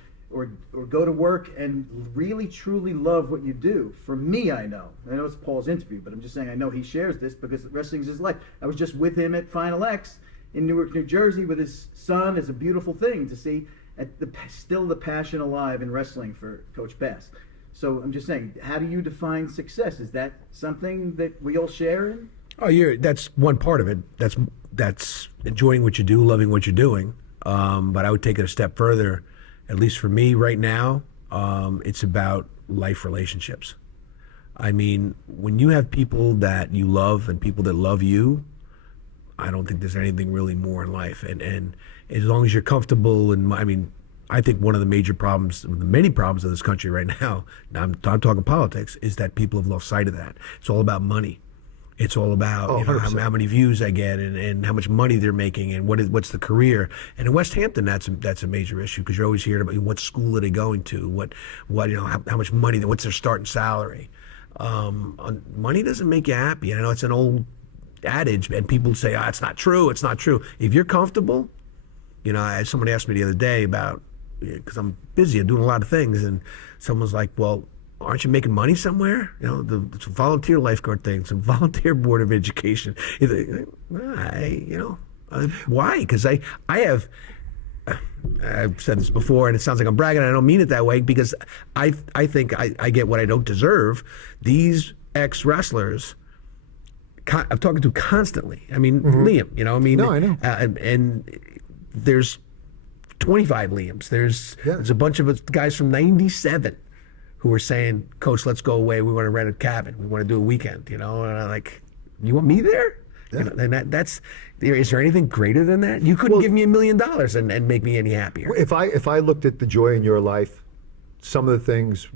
go to work and really truly love what you do. For me, I know it's Paul's interview, but I'm just saying I know he shares this because wrestling's his life. I was just with him at Final X in Newark, New Jersey with his son. It's a beautiful thing to see still the passion alive in wrestling for Coach Bass. So I'm just saying, how do you define success? Is that something that we all share in? Oh, that's one part of it. That's enjoying what you do, loving what you're doing. But I would take it a step further. At least for me right now, it's about life relationships. I mean, when you have people that you love and people that love you, I don't think there's anything really more in life. And as long as you're comfortable, I think one of the major problems, the many problems of this country right now I'm talking politics, is that people have lost sight of that. It's all about money. It's all about how many views I get and how much money they're making and what's the career. And in Westhampton, that's a major issue, because you're always hearing about what school are they going to, how much money, what's their starting salary. Money doesn't make you happy. I know it's an old adage, and people say, it's not true. It's not true. If you're comfortable, someone asked me the other day about, because I'm busy, I'm doing a lot of things, and someone's like, well, aren't you making money somewhere? The volunteer lifeguard thing, some volunteer board of education. Why? Because I've said this before, and it sounds like I'm bragging, and I don't mean it that way, because I think I get what I don't deserve. These ex-wrestlers I'm talking to constantly. Liam, No, I know. And there's 25 Liams. There's a bunch of us guys from '97 who were saying, Coach, let's go away. We want to rent a cabin. We want to do a weekend, And I'm like, you want me there? Yeah. And is there anything greater than that? You couldn't give me $1 million and make me any happier. If I looked at the joy in your life, some of the things,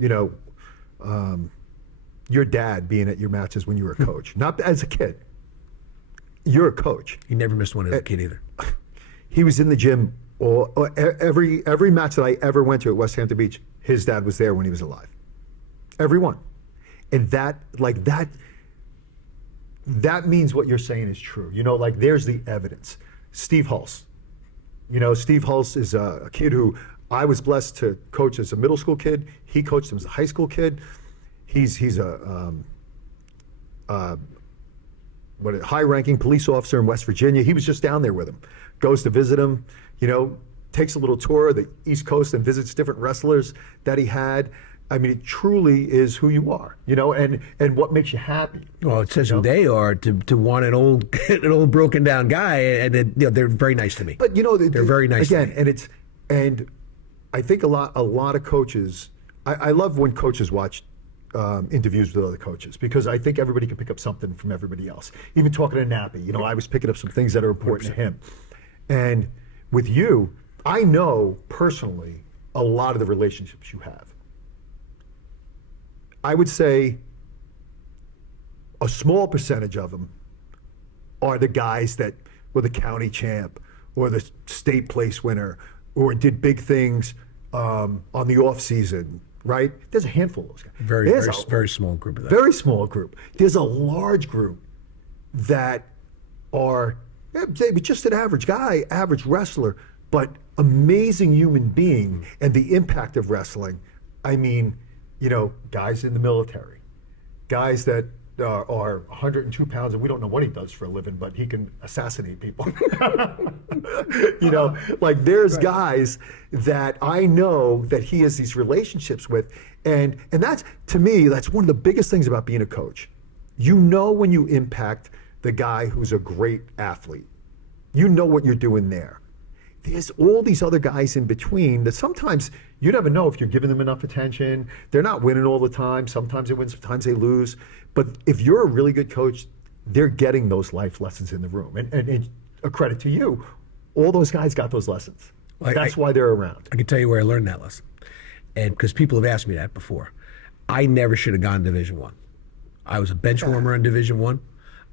your dad being at your matches when you were a coach, not as a kid. You're a coach. He never missed one as a kid either. He was in the gym every match that I ever went to at Westhampton Beach. His dad was there when he was alive. Every one. And that means what you're saying is true. There's the evidence. Steve Hulse. Steve Hulse is a kid who I was blessed to coach as a middle school kid. He coached him as a high school kid. He's a high-ranking police officer in West Virginia. He was just down there with him. Goes to visit him, takes a little tour of the East Coast and visits different wrestlers that he had. It truly is who you are, and what makes you happy. Well, it says who they are to want an old broken down guy, and they're very nice to me. But they're very nice again, to me. and I think a lot of coaches. I love when coaches watch interviews with other coaches, because I think everybody can pick up something from everybody else. Even talking to Nappy, I was picking up some things that are important 100%. To him. And with you, I know personally a lot of the relationships you have. I would say a small percentage of them are the guys that were the county champ or the state place winner or did big things on the off season. Right? There's a handful of those guys. Very small group of that. Very small group. There's a large group that are just an average guy, average wrestler, but amazing human being, and the impact of wrestling. Guys in the military, guys that are 102 pounds, and we don't know what he does for a living, but he can assassinate people. There's guys that I know that he has these relationships with, and that's, to me, that's one of the biggest things about being a coach. When you impact the guy who's a great athlete, what you're doing there. There's all these other guys in between that sometimes you never know if you're giving them enough attention. They're not winning all the time. Sometimes they win, sometimes they lose. But if you're a really good coach, they're getting those life lessons in the room. And a credit to you, all those guys got those lessons. That's why they're around. I can tell you where I learned that lesson. And because people have asked me that before. I never should have gone to Division I. I was a bench warmer in Division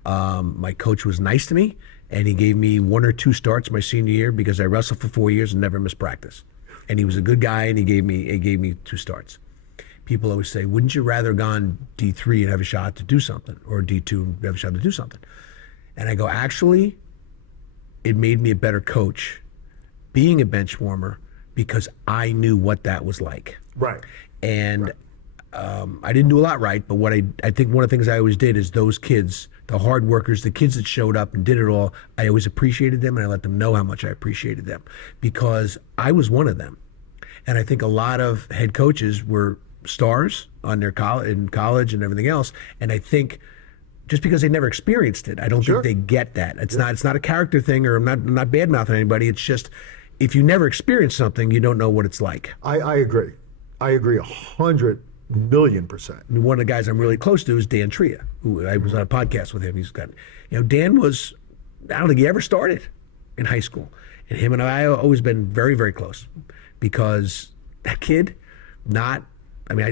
I. My coach was nice to me, and he gave me 1 or 2 starts my senior year because I wrestled for 4 years and never missed practice. and he was a good guy, and he gave me 2 starts. People always say, wouldn't you rather gone D3 and have a shot to do something, or D2 and have a shot to do something? And I go, actually, it made me a better coach being a bench warmer because I knew what that was like. Right. And I didn't do a lot right, but what I think one of the things I always did is those kids, the hard workers, the kids that showed up and did it all, I always appreciated them, and I let them know how much I appreciated them because I was one of them. And I think a lot of head coaches were stars on their in college and everything else, and I think just because they never experienced it, I don't Sure. think they get that. It's not a character thing, or I'm not bad mouthing anybody. It's just if you never experience something, you don't know what it's like. I agree. I agree 100,000,000%. I mean, one of the guys I'm really close to is Dan Tria, who I was on a podcast with him. He's got, Dan was, I don't think he ever started in high school. And him and I have always been very, very close because that kid, I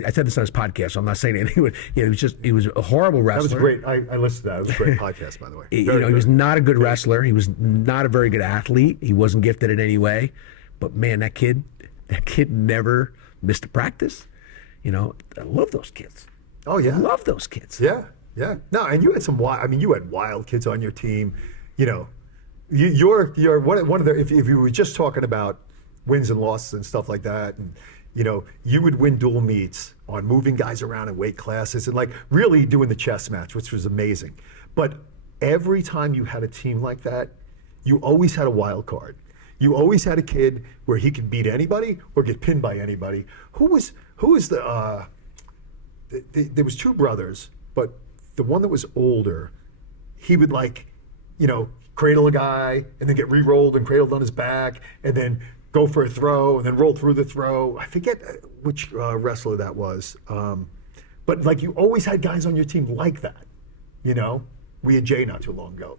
said this on his podcast, so I'm not saying anyone, he was a horrible wrestler. That was great. I listened to that. It was a great podcast, by the way. He was not a good wrestler. He was not a very good athlete. He wasn't gifted in any way. But man, that kid never missed a practice. I love those kids. Oh, yeah. I love those kids. Yeah, yeah. No, and you had you had wild kids on your team. You're one of the, if you were just talking about wins and losses and stuff like that, and you would win dual meets on moving guys around in weight classes and like really doing the chess match, which was amazing. But every time you had a team like that, you always had a wild card. You always had a kid where he could beat anybody or get pinned by anybody. Who was there was 2 brothers, but the one that was older, he would cradle a guy and then get re-rolled and cradled on his back and then go for a throw and then roll through the throw. I forget which wrestler that was. But you always had guys on your team like that, We had Jay not too long ago.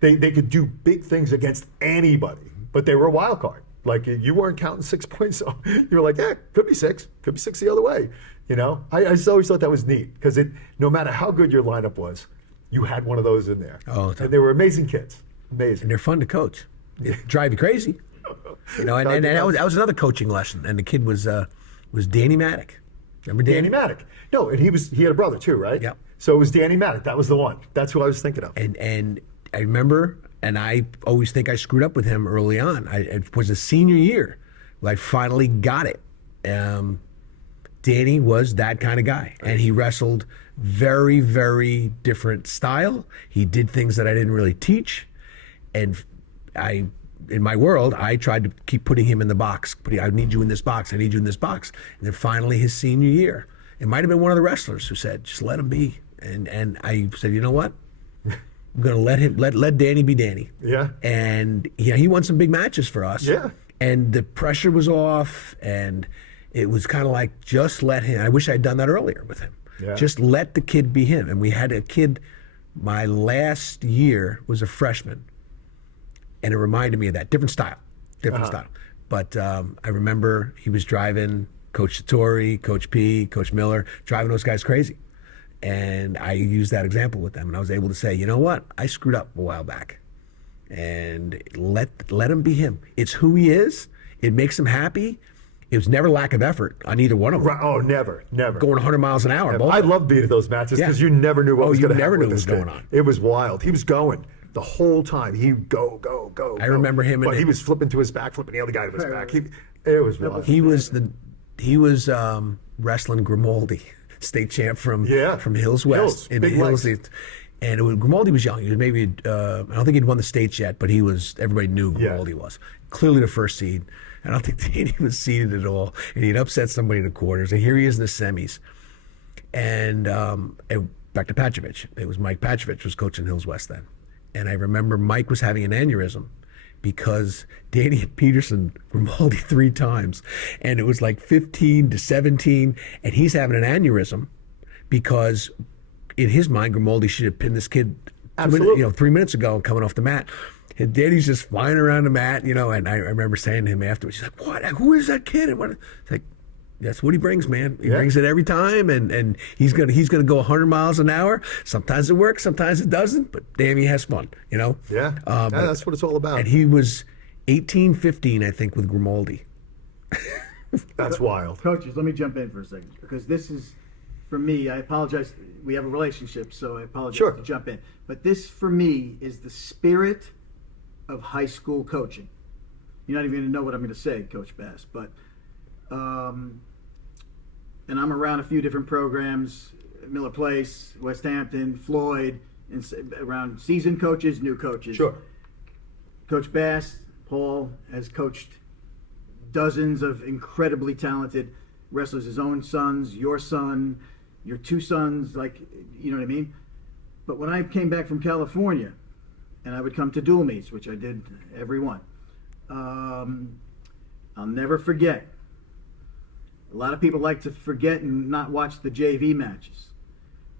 They could do big things against anybody, but they were a wild card. You weren't counting 6 points. So you were like, could be 6. Could be 6 the other way. I just always thought that was neat because no matter how good your lineup was, you had one of those in there. Oh, and they were amazing kids. Amazing. And they're fun to coach. They drive you crazy. And that was another coaching lesson. And the kid was Danny Maddock. Remember Danny Maddock? No, and he had a brother too, right? Yep. So it was Danny Maddock. That was the one. That's who I was thinking of. And I remember, and I always think I screwed up with him early on. It was a senior year when I finally got it. Danny was that kind of guy, and he wrestled very, very different style. He did things that I didn't really teach, and in my world, I tried to keep putting him in the box. I need you in this box. I need you in this box. And then finally, his senior year, it might have been one of the wrestlers who said, "Just let him be." And I said, "You know what? I'm going to let Danny be Danny." Yeah. And he won some big matches for us. Yeah. And the pressure was off, and it was kind of like, just let him. I wish I'd done that earlier with him. Yeah. Just let the kid be him. And we had a kid, my last year was a freshman, and it reminded me of that. Different style. But I remember he was driving Coach Satori, Coach P, Coach Miller, driving those guys crazy. And I used that example with them, and I was able to say, you know what? I screwed up a while back. And let him be him. It's who he is. It makes him happy. It was never lack of effort on either one of them. Right. Oh, never. Going 100 miles an hour. I loved being at those matches because you never knew what was going to happen. You never knew with what was this going kid. on. It was wild. He was going the whole time. He'd go. I remember him. But he was flipping to his back, flipping the other guy to his back. It was wild. He was wrestling Grimaldi, state champ from Hills West. Big legs. And Grimaldi was young. He was maybe, I don't think he'd won the states yet, but everybody knew who Grimaldi was. Clearly the first seed. I don't think Danny was seeded at all. And he'd upset somebody in the quarters. And here he is in the semis. And back to Pachovich. It was Mike Pachovich was coaching Hills West then. And I remember Mike was having an aneurysm because Danny hit Peterson Grimaldi 3 times. And it was like 15-17. And he's having an aneurysm because in his mind, Grimaldi should have pinned this kid 3 minutes ago coming off the mat. And Danny's just flying around the mat, and I remember saying to him afterwards, he's like, "What? Who is that kid?" And it's like, that's what he brings, man. He brings it every time, and he's gonna go 100 miles an hour. Sometimes it works, sometimes it doesn't, but damn, he has fun, Yeah, that's what it's all about. And he was 18-15, I think, with Grimaldi. That's wild. Coaches, let me jump in for a second because this is, for me, I apologize. We have a relationship, so I apologize Sure. to jump in. But this, for me, is the spirit of high school coaching. You're not even going to know what I'm going to say, Coach Bass. But, and I'm around a few different programs, Miller Place, Westhampton, Floyd, and around seasoned coaches, new coaches. Sure. Coach Bass, Paul, has coached dozens of incredibly talented wrestlers, his own sons, your son, your two sons, like, you know what I mean? But when I came back from California, and I would come to dual meets, which I did every one, I'll never forget. A lot of people like to forget and not watch the JV matches.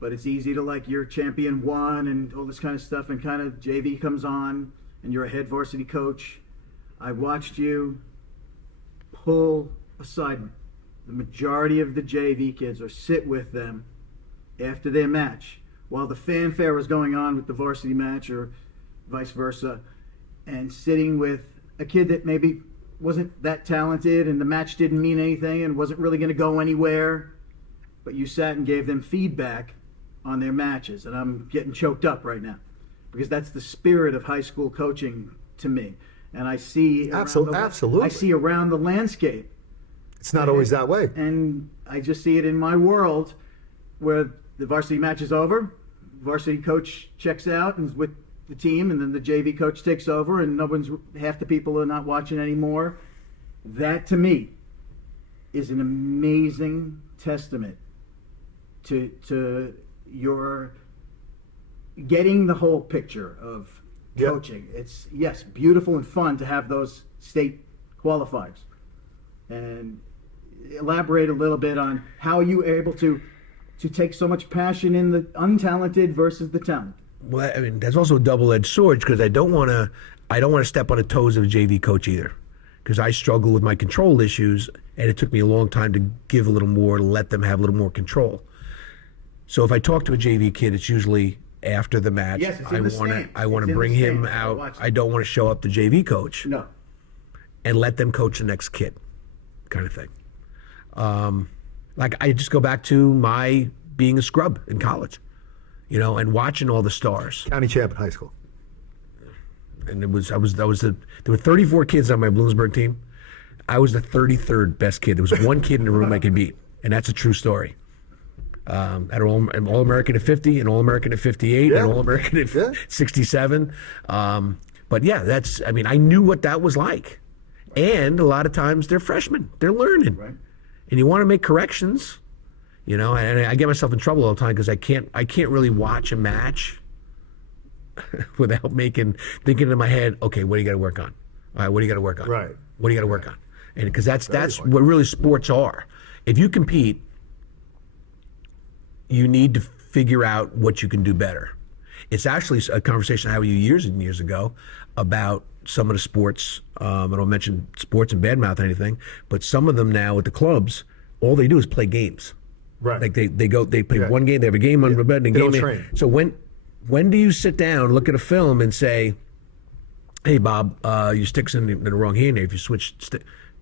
But it's easy to like your champion won and all this kind of stuff, and kind of JV comes on, and you're a head varsity coach. I watched you pull aside the majority of the JV kids or sit with them after their match while the fanfare was going on with the varsity match or vice versa, and sitting with a kid that maybe wasn't that talented and the match didn't mean anything and wasn't really going to go anywhere, but you sat and gave them feedback on their matches. And I'm getting choked up right now because that's the spirit of high school coaching to me. And I see Absolutely. I see around the landscape. It's not always that way. And I just see it in my world where the varsity match is over, varsity coach checks out and is with the team, and then the JV coach takes over, and half the people are not watching anymore. That to me is an amazing testament to your getting the whole picture of Yep. coaching. It's, yes, beautiful and fun to have those state qualifiers. And elaborate a little bit on how you were able to take so much passion in the untalented versus the talented. Well, I mean, that's also a double-edged sword because I don't want to step on the toes of a JV coach either, because I struggle with my control issues, and it took me a long time to give a little more, to let them have a little more control. So if I talk to a JV kid, it's usually after the match. Yes, it's in the stands. I want It's to in bring the him stands. I out. watched I it. don't want to show up the JV coach No. and let them coach the next kid, kind of thing. Like I just go back to my being a scrub in college, and watching all the stars. County champ in high school. And there were 34 kids on my Bloomsburg team. I was the 33rd best kid. There was one kid in the room I could beat, and that's a true story. At an All-American at 50, an All-American at 58, Yeah. an All-American at Yeah. 67. But yeah, I knew what that was like. And a lot of times they're freshmen. They're learning. Right. And you want to make corrections, and I get myself in trouble all the time because I can't really watch a match without thinking in my head, okay, what do you got to work on? All right, what do you got to work on? Right. What do you got to work on? And because that's hard. what really sports are. If you compete, you need to figure out what you can do better. It's actually a conversation I had with you years and years ago about some of the sports. I don't mention sports and badmouth anything, but some of them now with the clubs, all they do is play games. Right. Like they play Yeah. one game, they have a game on the bed and a They game. don't train. So when do you sit down, look at a film, and say, "Hey, Bob, your stick's in the wrong hand there. If you switch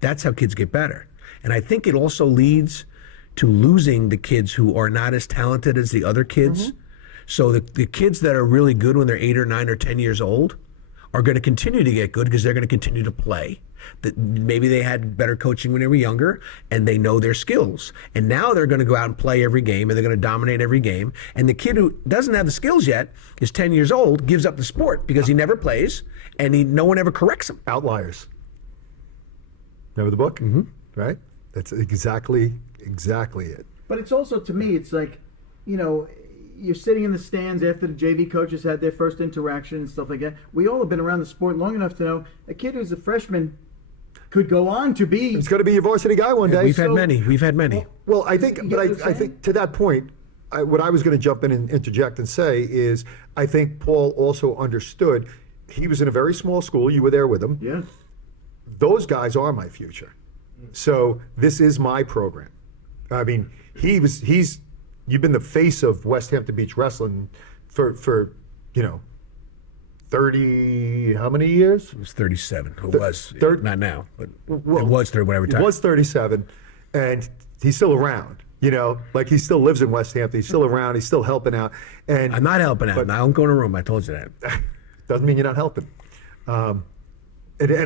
that's how kids get better." And I think it also leads to losing the kids who are not as talented as the other kids. Mm-hmm. So the kids that are really good when they're 8 or 9 or 10 years old are going to continue to get good because they're going to continue to play. That maybe they had better coaching when they were younger and they know their skills. And now they're going to go out and play every game and they're going to dominate every game. And the kid who doesn't have the skills yet is 10 years old, gives up the sport because he never plays and no one ever corrects him. Outliers. Remember the book? Mm-hmm. Right? That's exactly it. But it's also, to me, it's like, you're sitting in the stands after the JV coaches had their first interaction and stuff like that. We all have been around the sport long enough to know a kid who's a freshman could go on to be. It's going to be your varsity guy one day. We've had many. Well, I think, You but get what I'm I think to that point, what I was going to jump in and interject and say is, I think Paul also understood. He was in a very small school. You were there with him. Yeah. Those guys are my future. So this is my program. I mean, you've been the face of Westhampton Beach Wrestling for 30, how many years? It was 37. It was not now, but Well, it was 30 whatever time. He was 37, and he's still around. You know, like he still lives in Westhampton. He's still around. He's still helping out. And I'm not helping out. I don't go in a room. I told you that. doesn't mean you're not helping. And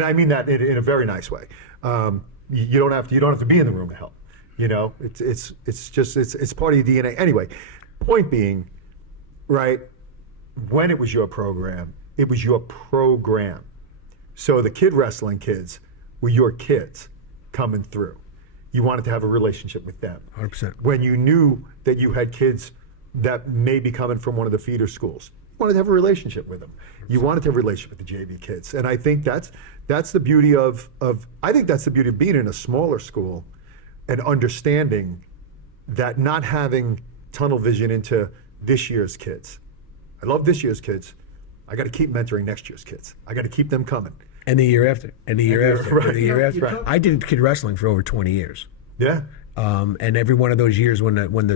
I mean that in a very nice way. You don't have to be in the room to help. You know, it's part of your DNA. Anyway, point being, right? When it was your program, it was your program. So the kid wrestling kids were your kids coming through. You wanted to have a relationship with them. 100%. When you knew that you had kids that may be coming from one of the feeder schools, you wanted to have a relationship with them. You wanted to have a relationship with the JV kids. And I think that's the beauty of I think that's the beauty of being in a smaller school and understanding that, not having tunnel vision into this year's kids. I love this year's kids. I got to keep mentoring next year's kids. I got to keep them coming. And the year after. And the year after. Right. And the year after. Right. I did kid wrestling for over 20 years. Yeah. And every one of those years and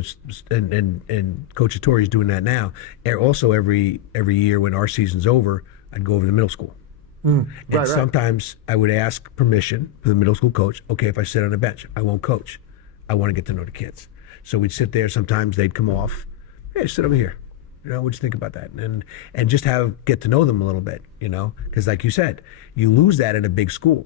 Coach Tori's doing that now. Also every year when our season's over, I'd go over to the middle school. And right. sometimes I would ask permission for the middle school coach. Okay, if I sit on the bench, I won't coach. I want to get to know the kids. So we'd sit there. Sometimes they'd come off. Hey, sit over here. You know, what'd you think about that? And just get to know them a little bit. You know, because like you said, you lose that in a big school.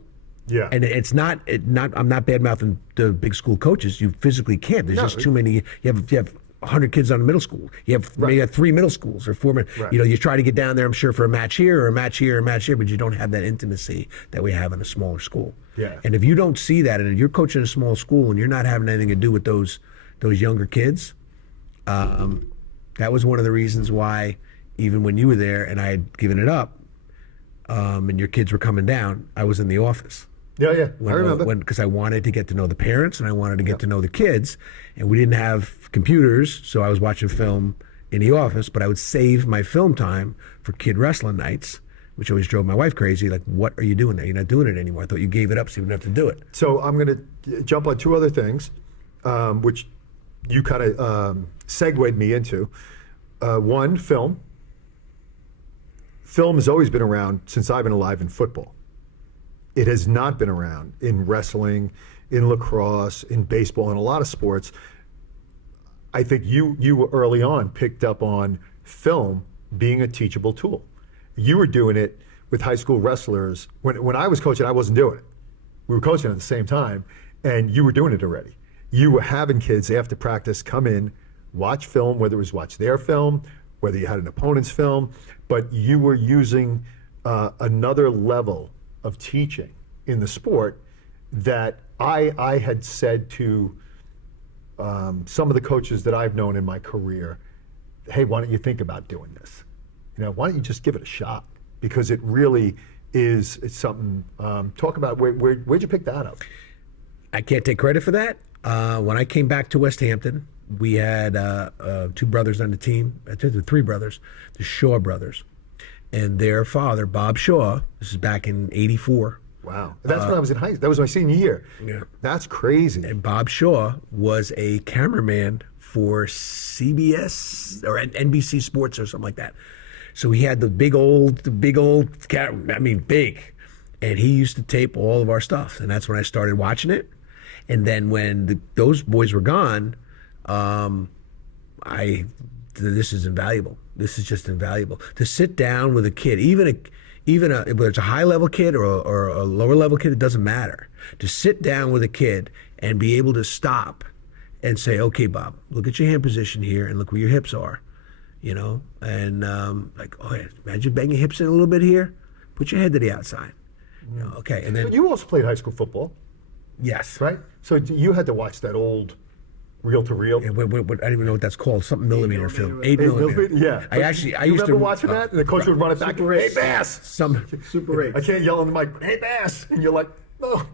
Yeah. And I'm not bad mouthing the big school coaches. You physically can't. There's just too many. You have 100 kids on the middle school. You have maybe 3 middle schools or 4. Right. You know, you try to get down there, I'm sure, for a match here or a match here or a match here, but you don't have that intimacy that we have in a smaller school. Yeah. And if you don't see that, and if you're coaching a small school and you're not having anything to do with those younger kids, that was one of the reasons why, even when you were there and I had given it up, and your kids were coming down, I was in the office. Yeah. I remember. Because I wanted to get to know the parents and I wanted to get to know the kids, and we didn't have computers, so I was watching film in the office. But I would save my film time for kid wrestling nights, which always drove my wife crazy. Like, what are you doing there? You're not doing it anymore. I thought you gave it up so you wouldn't have to do it. So I'm going to jump on 2 other things, which you kind of segued me into. One, film. Film has always been around since I've been alive in football. It has not been around in wrestling, in lacrosse, in baseball, in a lot of sports. I think you early on picked up on film being a teachable tool. You were doing it with high school wrestlers. When I was coaching, I wasn't doing it. We were coaching at the same time, and you were doing it already. You were having kids after practice come in, watch film, whether it was watch their film, whether you had an opponent's film, but you were using another level of teaching in the sport that I had said to some of the coaches that I've known in my career, hey, why don't you think about doing this? You know, why don't you just give it a shot? Because it really is, it's something, talk about where'd you pick that up? I can't take credit for that. When I came back to Westhampton, we had 2 brothers on the team, 3 brothers, the Shaw brothers. And their father, Bob Shaw, this is back in '84. Wow. That's when I was in high school. That was my senior year. Yeah. That's crazy. And Bob Shaw was a cameraman for CBS or NBC Sports or something like that. So he had the big old camera, big. And he used to tape all of our stuff. And that's when I started watching it. And then when those boys were gone, this is invaluable. This is just invaluable. To sit down with a kid, even whether it's a high level kid or a lower level kid, it doesn't matter. To sit down with a kid and be able to stop and say, okay, Bob, look at your hand position here and look where your hips are, you know? And imagine bang your hips in a little bit here. Put your head to the outside. You know, okay, and then But you also played high school football, yes, right? So you had to watch that old reel-to-reel. Yeah, I don't even know what that's called. Something millimeter film. 8 8 millimeter. Yeah. I used remember to watching that, and the coach would run it back. Super Hey, Eight. Bass! Super 8. I can't yell on the mic. Hey, Bass! And you're like, oh.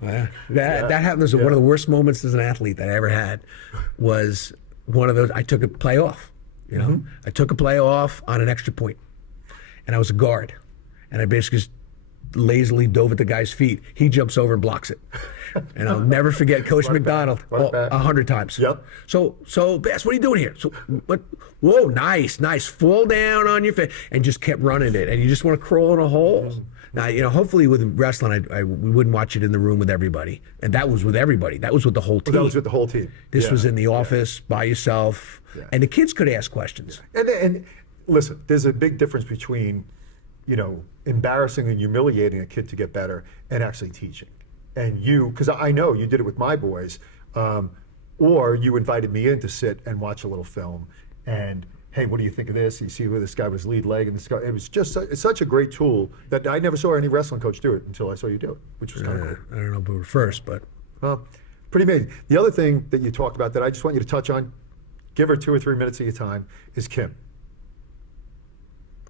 That happened. One of the worst moments as an athlete that I ever had was one of those. I took a play off. You know, I took a play off on an extra point, and I was a guard, and I basically just lazily dove at the guy's feet. He jumps over and blocks it. And I'll never forget Coach Run it back. McDonald Run it back. 100 times. Yep. So Bass, what are you doing here? So, but whoa, nice. Fall down on your face, and just kept running it. And you just want to crawl in a hole. Now, hopefully with wrestling, we wouldn't watch it in the room with everybody, and that was with everybody. That was with the whole team. That was with the whole team. This Yeah. was in the office by yourself, and the kids could ask questions. And listen, there's a big difference between, embarrassing and humiliating a kid to get better and actually teaching. And because I know you did it with my boys, or you invited me in to sit and watch a little film and, hey, what do you think of this? You see where this guy was lead leg, and this guy, it was just it's such a great tool that I never saw any wrestling coach do it until I saw you do it, which was kind of cool. I don't know if we were first, but Pretty amazing. The other thing that you talked about that I just want you to touch on, give her 2 or 3 minutes of your time, is Kim.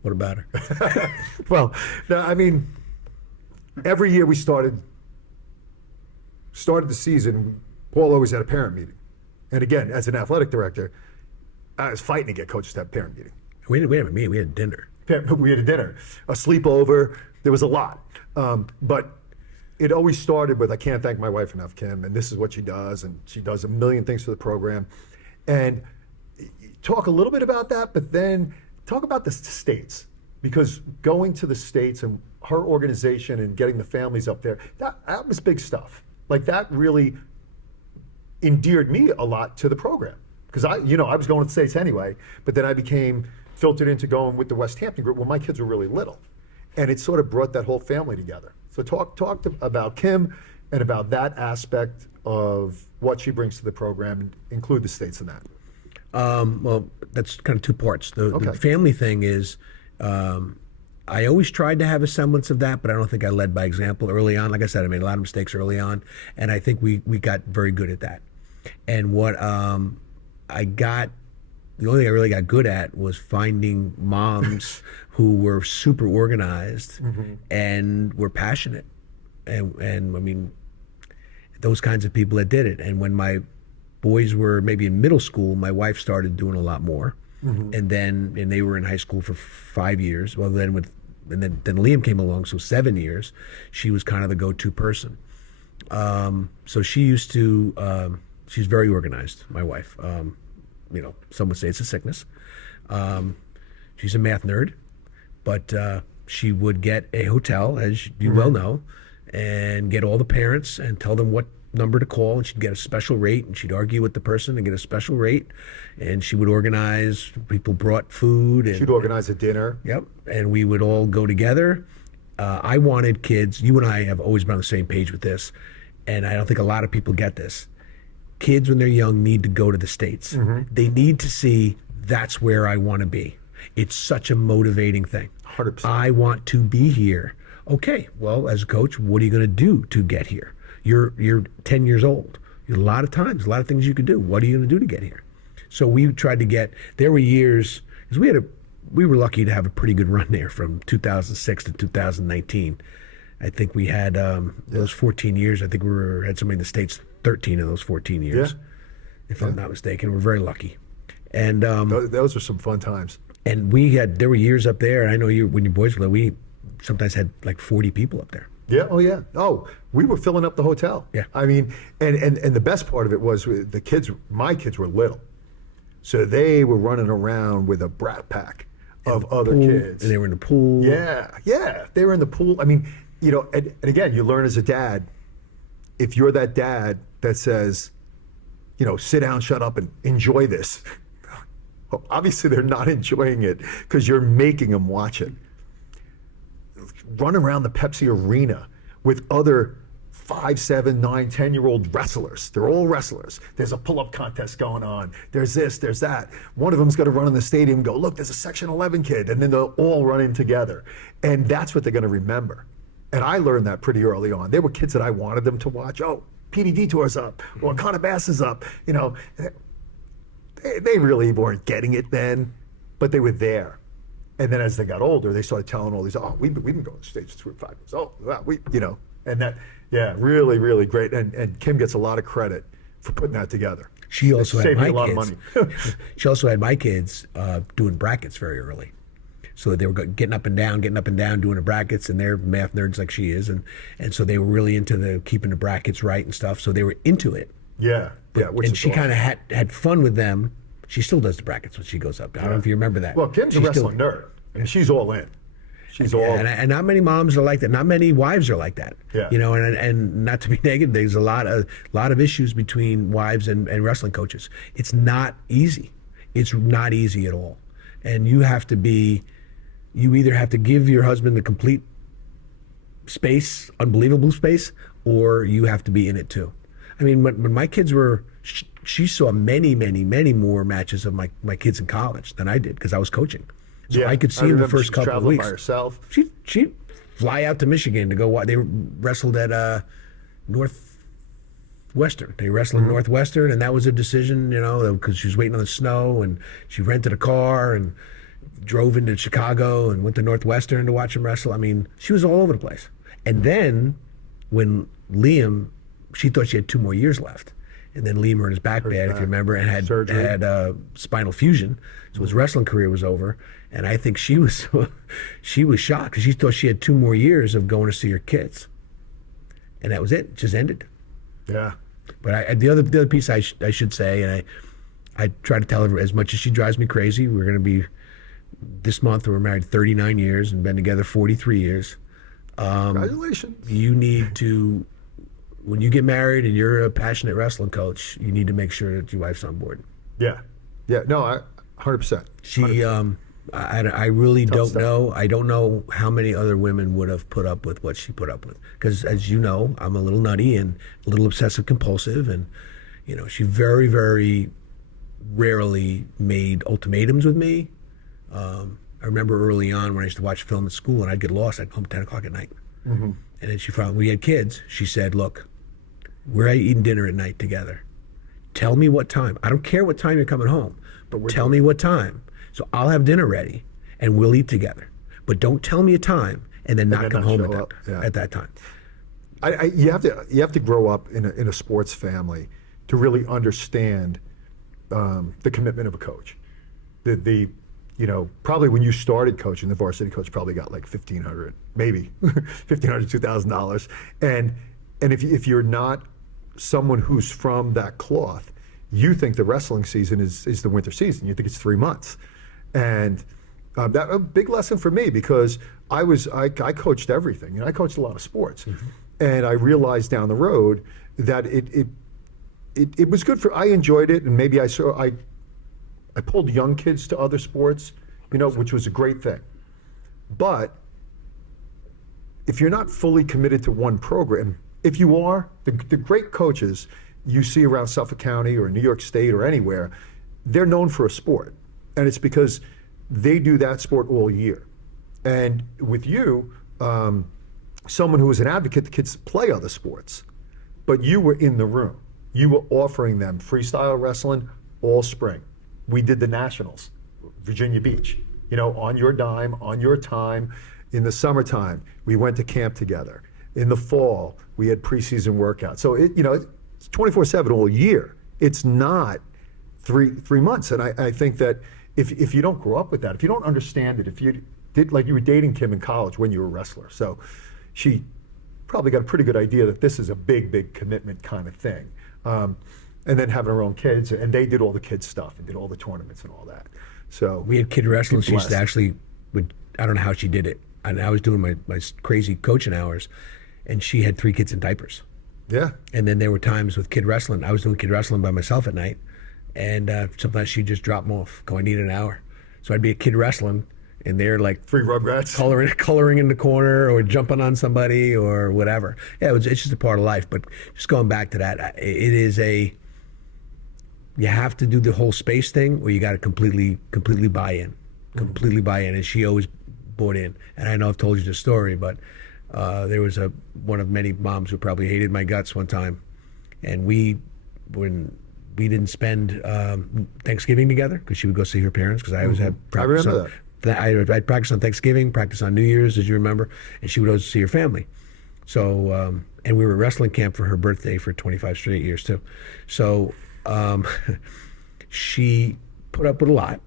what about her? Well, no, I mean, every year we started the season, Paul always had a parent meeting. And again, as an athletic director, I was fighting to get coaches to have a parent meeting. We didn't have a meeting. We had dinner. We had a dinner, a sleepover. There was a lot. But it always started with, I can't thank my wife enough, Kim, and this is what she does, and she does a million things for the program. And talk a little bit about that, but then talk about the States. Because going to the States and her organization and getting the families up there, that was big stuff. Like, that really endeared me a lot to the program. Because I was going to the States anyway, but then I became filtered into going with the Westhampton group when my kids were really little. And it sort of brought that whole family together. So talk about Kim and about that aspect of what she brings to the program, and include the States in that. Well, that's kind of two parts. The Okay. family thing is, I always tried to have a semblance of that, but I don't think I led by example early on. Like I said, I made a lot of mistakes early on, and I think we got very good at that. And what the only thing I really got good at was finding moms who were super organized and were passionate. And I mean, those kinds of people that did it. And when my boys were maybe in middle school, my wife started doing a lot more. And they were in high school for 5 years. Well, then Liam came along, so 7 years. She was kind of the go-to person. So she used to, she's very organized, my wife. Some would say it's a sickness. She's a math nerd, but she would get a hotel, as you well know, and get all the parents and tell them what number to call, and she'd get a special rate, and she'd argue with the person and get a special rate, and she would organize, people brought food. And She'd organize a dinner. Yep, and we would all go together. I wanted kids, you and I have always been on the same page with this, and I don't think a lot of people get this. Kids, when they're young, need to go to the States. They need to see, that's where I want to be. It's such a motivating thing. 100%. I want to be here. Okay, well, as a coach, what are you going to do to get here? You're 10 years old. A lot of times, a lot of things you could do. What are you going to do to get here? So we tried to get, there were years, because we were lucky to have a pretty good run there from 2006 to 2019. I think we had those 14 years. I think had somebody in the States 13 of those 14 years, if I'm not mistaken. We're very lucky. And those were some fun times. And there were years up there, and I know when your boys were little, we sometimes had like 40 people up there. Yeah. Oh, yeah. Oh, we were filling up the hotel. Yeah. I mean, and the best part of it was the kids. My kids were little, so they were running around with a brat pack of other kids. And they were in the pool. Yeah. Yeah. They were in the pool. I mean, and again, you learn as a dad. If you're that dad that says, sit down, shut up, and enjoy this. Well, obviously, they're not enjoying it because you're making them watch it. Run around the Pepsi Arena with other 5, 7, 9, 10-year-old wrestlers. They're all wrestlers. There's a pull-up contest going on. There's this, there's that. One of them's going to run in the stadium and go, look, there's a Section 11 kid. And then they'll all run in together. And that's what they're going to remember. And I learned that pretty early on. There were kids that I wanted them to watch. Oh, Petey Detour's up, or Connor Bass is up. They really weren't getting it then, but they were there. And then as they got older, they started telling all these, we've been going to the States since we were 5 years old. Wow, and that, really, really great. And Kim gets a lot of credit for putting that together. She also had saved my me a lot kids. of money. She also had my kids doing brackets very early. So they were getting up and down, doing the brackets, and they're math nerds like she is, and so they were really into the keeping the brackets right and stuff. So they were into it. Yeah, yeah. Which And is she awesome. kind of had fun with them. She still does the brackets when she goes up. I don't know if you remember that. Well, Kim's a She's wrestling nerd, and she's all in. She's all. And not many moms are like that. Not many wives are like that. Yeah. You know, and not to be negative, there's a lot of issues between wives and wrestling coaches. It's not easy. It's not easy at all. And you either have to give your husband the complete space, unbelievable space, or you have to be in it too. I mean, when my kids were, she saw many, many, many more matches of my kids in college than I did because I was coaching. So Yeah, I could see in the remember first she was couple of traveling weeks. by herself. She'd fly out to Michigan to go watch. They wrestled at Northwestern. They wrestled in Northwestern, and that was a decision, you know, because she was waiting on the snow, and she rented a car and drove into Chicago and went to Northwestern to watch him wrestle. I mean, she was all over the place. And then when Liam, she thought she had 2 more years left. And then Liam hurt his back bad, if you remember, and had Surgery. spinal fusion. So his wrestling career was over. And I think she was shocked because she thought she had 2 more years of going to see her kids. And that was it. It just ended. Yeah. But the other piece I should say, and I try to tell her, as much as she drives me crazy, we're going to be, this month we're married 39 years and been together 43 years. Congratulations. You need to, when you get married and you're a passionate wrestling coach, you need to make sure that your wife's on board. Yeah. Yeah. No, 100%. She, I really don't stuff. know. I don't know how many other women would have put up with what she put up with. Because as you know, I'm a little nutty and a little obsessive compulsive, and you know, she very, very rarely made ultimatums with me. I remember early on when I used to watch film at school and I'd get lost, I'd come home 10 o'clock at night. And then she found, we had kids, she said, look, we're eating dinner at night together. Tell me what time. I don't care what time you're coming home, but tell me what time. So I'll have dinner ready and we'll eat together. But don't tell me a time and then not come home at that time. You have to grow up in a sports family to really understand the commitment of a coach. You know, probably when you started coaching, the varsity coach probably got like $1,500, maybe $1,500, $2,000. And if you're not someone who's from that cloth, you think the wrestling season is the winter season. You think it's 3 months. And that a big lesson for me, because I coached everything, and I coached a lot of sports. And I realized down the road that it was good I enjoyed it, and maybe I pulled young kids to other sports, you know, which was a great thing. But if you're not fully committed to one program, if you are, the great coaches you see around Suffolk County or New York State or anywhere, they're known for a sport. And it's because they do that sport all year. And with you, someone who was an advocate, the kids play other sports, but you were in the room. You were offering them freestyle wrestling all spring. We did the nationals, Virginia Beach, you know, on your dime, on your time. In the summertime, we went to camp together. In the fall, we had preseason workouts. So it's 24/7 all year. It's not three months. And I think that if you don't grow up with that, if you don't understand it, if you did, like you were dating Kim in college when you were a wrestler, so she probably got a pretty good idea that this is a big, big commitment kind of thing. And then having her own kids, and they did all the kids stuff and did all the tournaments and all that. So we had kid wrestling. She used to blessed. actually, I don't know how she did it. And I was doing my crazy coaching hours, and she had 3 kids in diapers. Yeah. And then there were times with kid wrestling. I was doing kid wrestling by myself at night, and sometimes she'd just drop them off, go, I need an hour. So I'd be at kid wrestling, and they're like 3 Rugrats. coloring in the corner or jumping on somebody or whatever. Yeah, it's just a part of life. But just going back to that, it is you have to do the whole space thing, or you got to completely buy in, And she always bought in. And I know I've told you the story, but there was one of many moms who probably hated my guts one time, and when we didn't spend Thanksgiving together because she would go see her parents, because I always had practice. I remember I'd practice on Thanksgiving, practice on New Year's, as you remember, and she would always see her family. So, and we were at wrestling camp for her birthday for 25 straight years too. So she put up with a lot.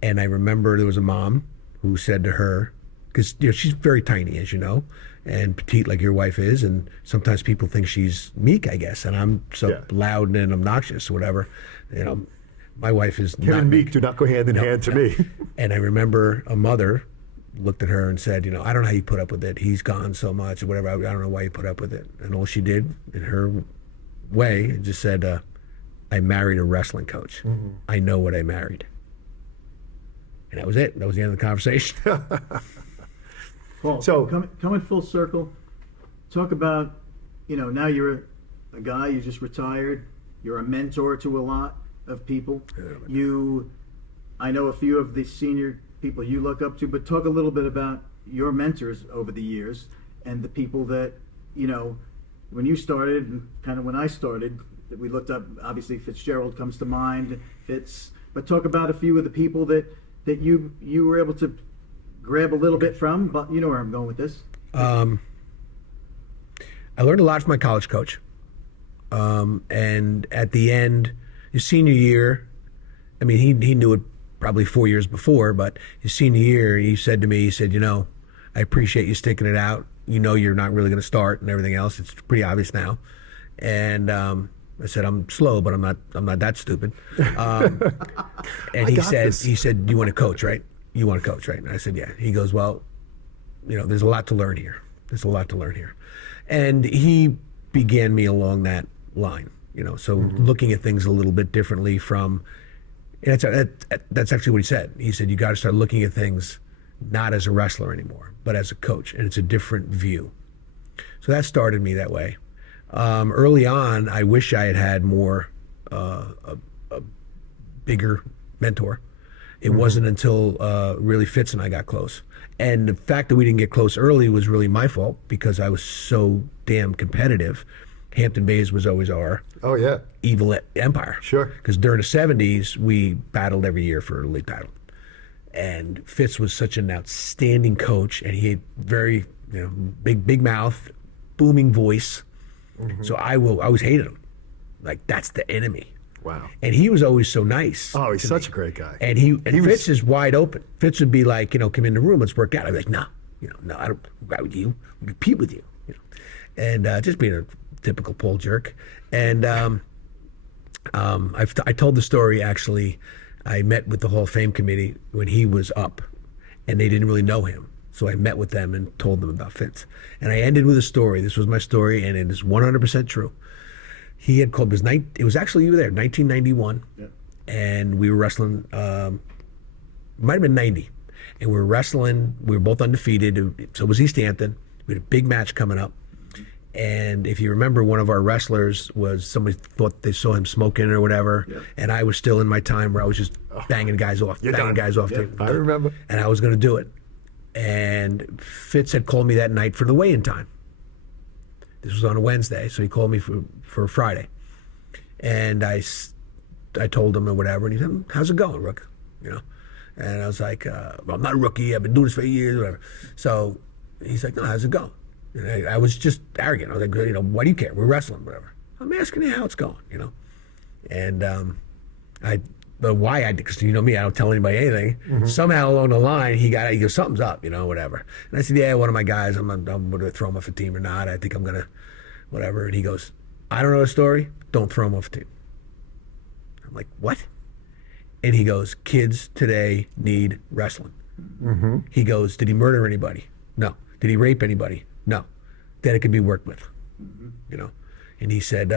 And I remember there was a mom who said to her, because she's very tiny, as you know, and petite like your wife is, and sometimes people think she's meek, I guess, and I'm so loud and obnoxious, or whatever. My wife is Him not and meek do not go hand in hand to me. And I remember a mother looked at her and said, I don't know how you put up with it. He's gone so much, or whatever. I don't know why you put up with it. And all she did, in her way, just said, I married a wrestling coach. I know what I married. And that was it. That was the end of the conversation. Paul, So- coming full circle, talk about, now you're a guy, you just retired, you're a mentor to a lot of people. I know a few of the senior people you look up to, but talk a little bit about your mentors over the years and the people that, when you started and kind of when I started, that we looked up, obviously Fitzgerald comes to mind, but talk about a few of the people that you were able to grab a little bit from, but you know where I'm going with this. I learned a lot from my college coach. And at the end, his senior year, I mean, he knew it probably 4 years before, but his senior year, he said to me, I appreciate you sticking it out. You're not really going to start and everything else. It's pretty obvious now. And I said, I'm slow, but I'm not that stupid. And he said, you want to coach, right? You want to coach, right? And I said, yeah. He goes, well, there's a lot to learn here. And he began me along that line, so looking at things a little bit differently from, and that's actually what he said. He said, you got to start looking at things not as a wrestler anymore, but as a coach, and it's a different view. So that started me that way. Early on, I wish I had had more, a bigger mentor. It wasn't until really Fitz and I got close. And the fact that we didn't get close early was really my fault because I was so damn competitive. Hampton Bays was always our evil empire. Sure. Because during the 70s, we battled every year for a league title. And Fitz was such an outstanding coach, and he had very big mouth, booming voice. So I always hated him. Like, that's the enemy. Wow. And he was always so nice. Oh, he's such a great guy. And Fitz is wide open. Fitz would be like, come in the room, let's work out. I'd be like, no, I don't ride with you. I compete with you. And just being a typical Paul jerk. And I told the story, actually. I met with the Hall of Fame committee when he was up, and they didn't really know him. So I met with them and told them about Fitz. And I ended with a story. This was my story, and it is 100% true. He had called, it was actually, you were there, 1991, and we were wrestling, might have been 90, and we were wrestling, we were both undefeated, so it was East Hampton. We had a big match coming up, and if you remember, one of our wrestlers was, somebody thought they saw him smoking or whatever, and I was still in my time where I was just banging guys off. I remember. And I was going to do it. And Fitz had called me that night for the weigh-in time. This was on a Wednesday, so he called me for Friday. And I told him or whatever, and he said, how's it going, Rook? And I was like, well, I'm not a rookie, I've been doing this for years, whatever. So he's like, no, how's it going? And I was just arrogant. I was like, why do you care? We're wrestling, whatever. I'm asking you how it's going, And but why? Because you know me, I don't tell anybody anything. Somehow along the line, he goes, something's up, whatever. And I said, yeah, one of my guys, I'm going to throw him off a team or not. I think I'm going to, whatever. And he goes, I don't know the story. Don't throw him off a team. I'm like, what? And he goes, kids today need wrestling. He goes, did he murder anybody? No. Did he rape anybody? No. Then it could be worked with, And he said,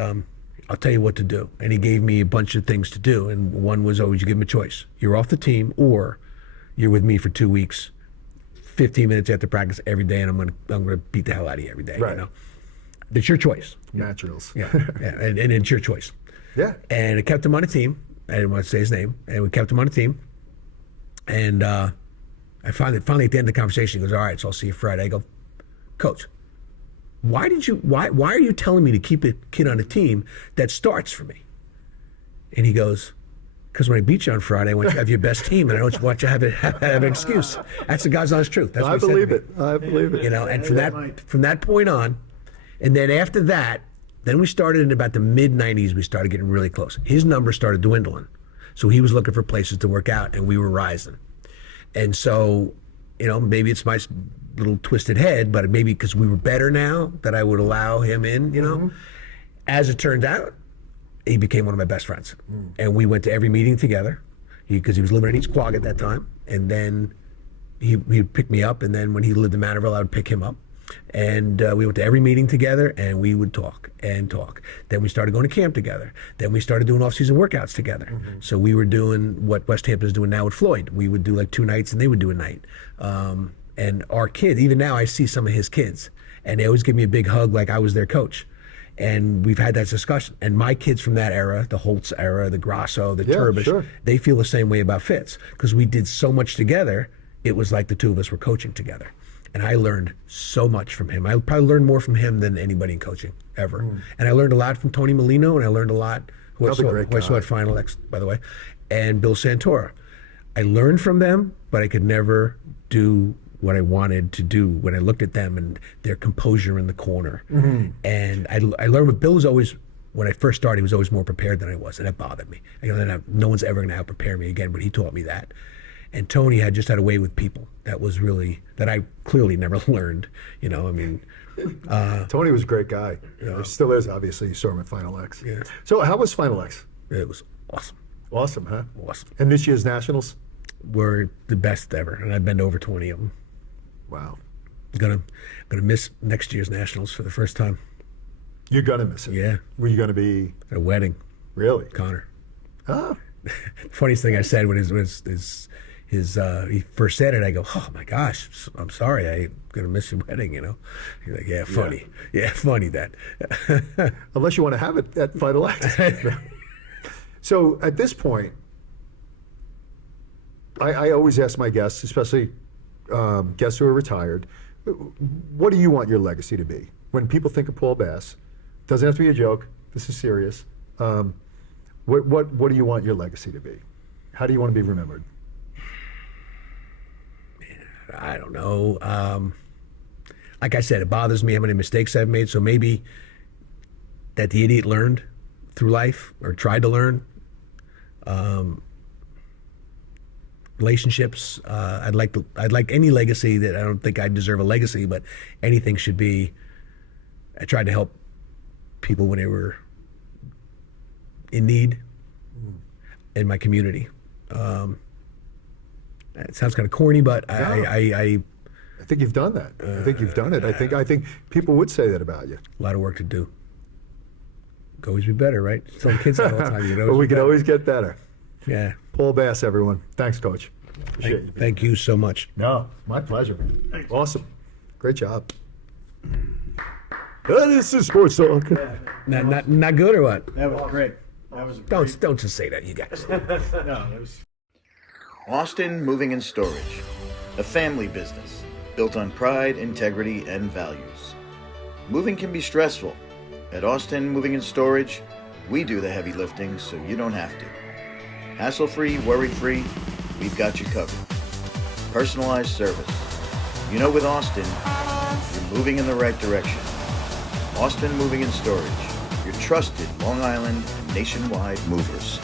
I'll tell you what to do. And he gave me a bunch of things to do. And one was always, you give him a choice. You're off the team, or you're with me for 2 weeks, 15 minutes after practice every day, and I'm gonna beat the hell out of you every day. Right. It's your choice. Naturals. Yeah. And it's your choice. Yeah. And it kept him on the team. I didn't want to say his name. And we kept him on the team. And I finally at the end of the conversation, he goes, all right, so I'll see you Friday. I go, Coach, why are you telling me to keep a kid on a team that starts for me? And he goes, because when I beat you on Friday, I want you to have your best team, and I don't want you to have an excuse. That's the God's honest truth. That's what I he said believe to it. I believe it. And from that point on, and then after that, then we started in about the mid-90s, we started getting really close. His numbers started dwindling. So he was looking for places to work out, and we were rising. And so maybe it's my little twisted head, but maybe because we were better now that I would allow him in. As it turned out, he became one of my best friends, and we went to every meeting together because he was living in East Quogue at that time, and then he'd pick me up, and then when he lived in Manorville, I would pick him up. And we went to every meeting together, and we would talk and talk. Then we started going to camp together. Then we started doing off-season workouts together. So we were doing what Westhampton is doing now with Floyd. We would do like 2 nights, and they would do a night. And our kids, even now, I see some of his kids, and they always give me a big hug like I was their coach. And we've had that discussion. And my kids from that era, the Holtz era, the Grasso, the Turbish, they feel the same way about Fitz because we did so much together. It was like the two of us were coaching together. And I learned so much from him. I probably learned more from him than anybody in coaching ever. And I learned a lot from Tony Molino, and I learned a lot, who I saw at Final X, by the way, and Bill Santora. I learned from them, but I could never do what I wanted to do when I looked at them and their composure in the corner. And I learned with Bill was always, when I first started, he was always more prepared than I was, and that bothered me. No one's ever going to out-prepare me again, but he taught me that. And Tony had just had a way with people that was really, that I clearly never learned, Tony was a great guy. He still is, obviously. You saw him at Final X. Yeah. So how was Final X? It was awesome. Awesome, huh? Awesome. And this year's Nationals? Were the best ever, and I've been to over 20 of them. Wow. Gonna miss next year's Nationals for the first time. You're going to miss it? Yeah. Were you going to be? At a wedding. Really? Connor. Oh. Funniest thing I said when he first said it, I go, oh my gosh, I'm sorry, I'm gonna miss your wedding, He's like, yeah, funny. Yeah, funny that. Unless you want to have it at Final X. So at this point, I always ask my guests, especially guests who are retired, what do you want your legacy to be? When people think of Paul Bass, doesn't have to be a joke, this is serious. What do you want your legacy to be? How do you want to be remembered? I don't know. Like I said, it bothers me how many mistakes I've made. So maybe that the idiot learned through life or tried to learn. Relationships. I'd like any legacy that I don't think I deserve a legacy, but anything should be. I tried to help people when they were in need in my community. It sounds kind of corny, but I think you've done that. I think you've done it. I think people would say that about you. A lot of work to do. Could always be better, right? Tell kids that all the time. But we can always get better. Yeah. Paul Bass, everyone. Thanks, Coach. Appreciate you. Thank you so much. No, my pleasure. Thanks. Awesome. Great job. This is Sports Talk. Not good or what? That was great. That was great. Don't just say that, you guys. No, that was. Austin Moving and Storage, a family business built on pride, integrity, and values. Moving can be stressful. At Austin Moving and Storage, we do the heavy lifting so you don't have to. Hassle-free, worry-free, we've got you covered. Personalized service. With Austin, you're moving in the right direction. Austin Moving and Storage, your trusted Long Island and nationwide movers.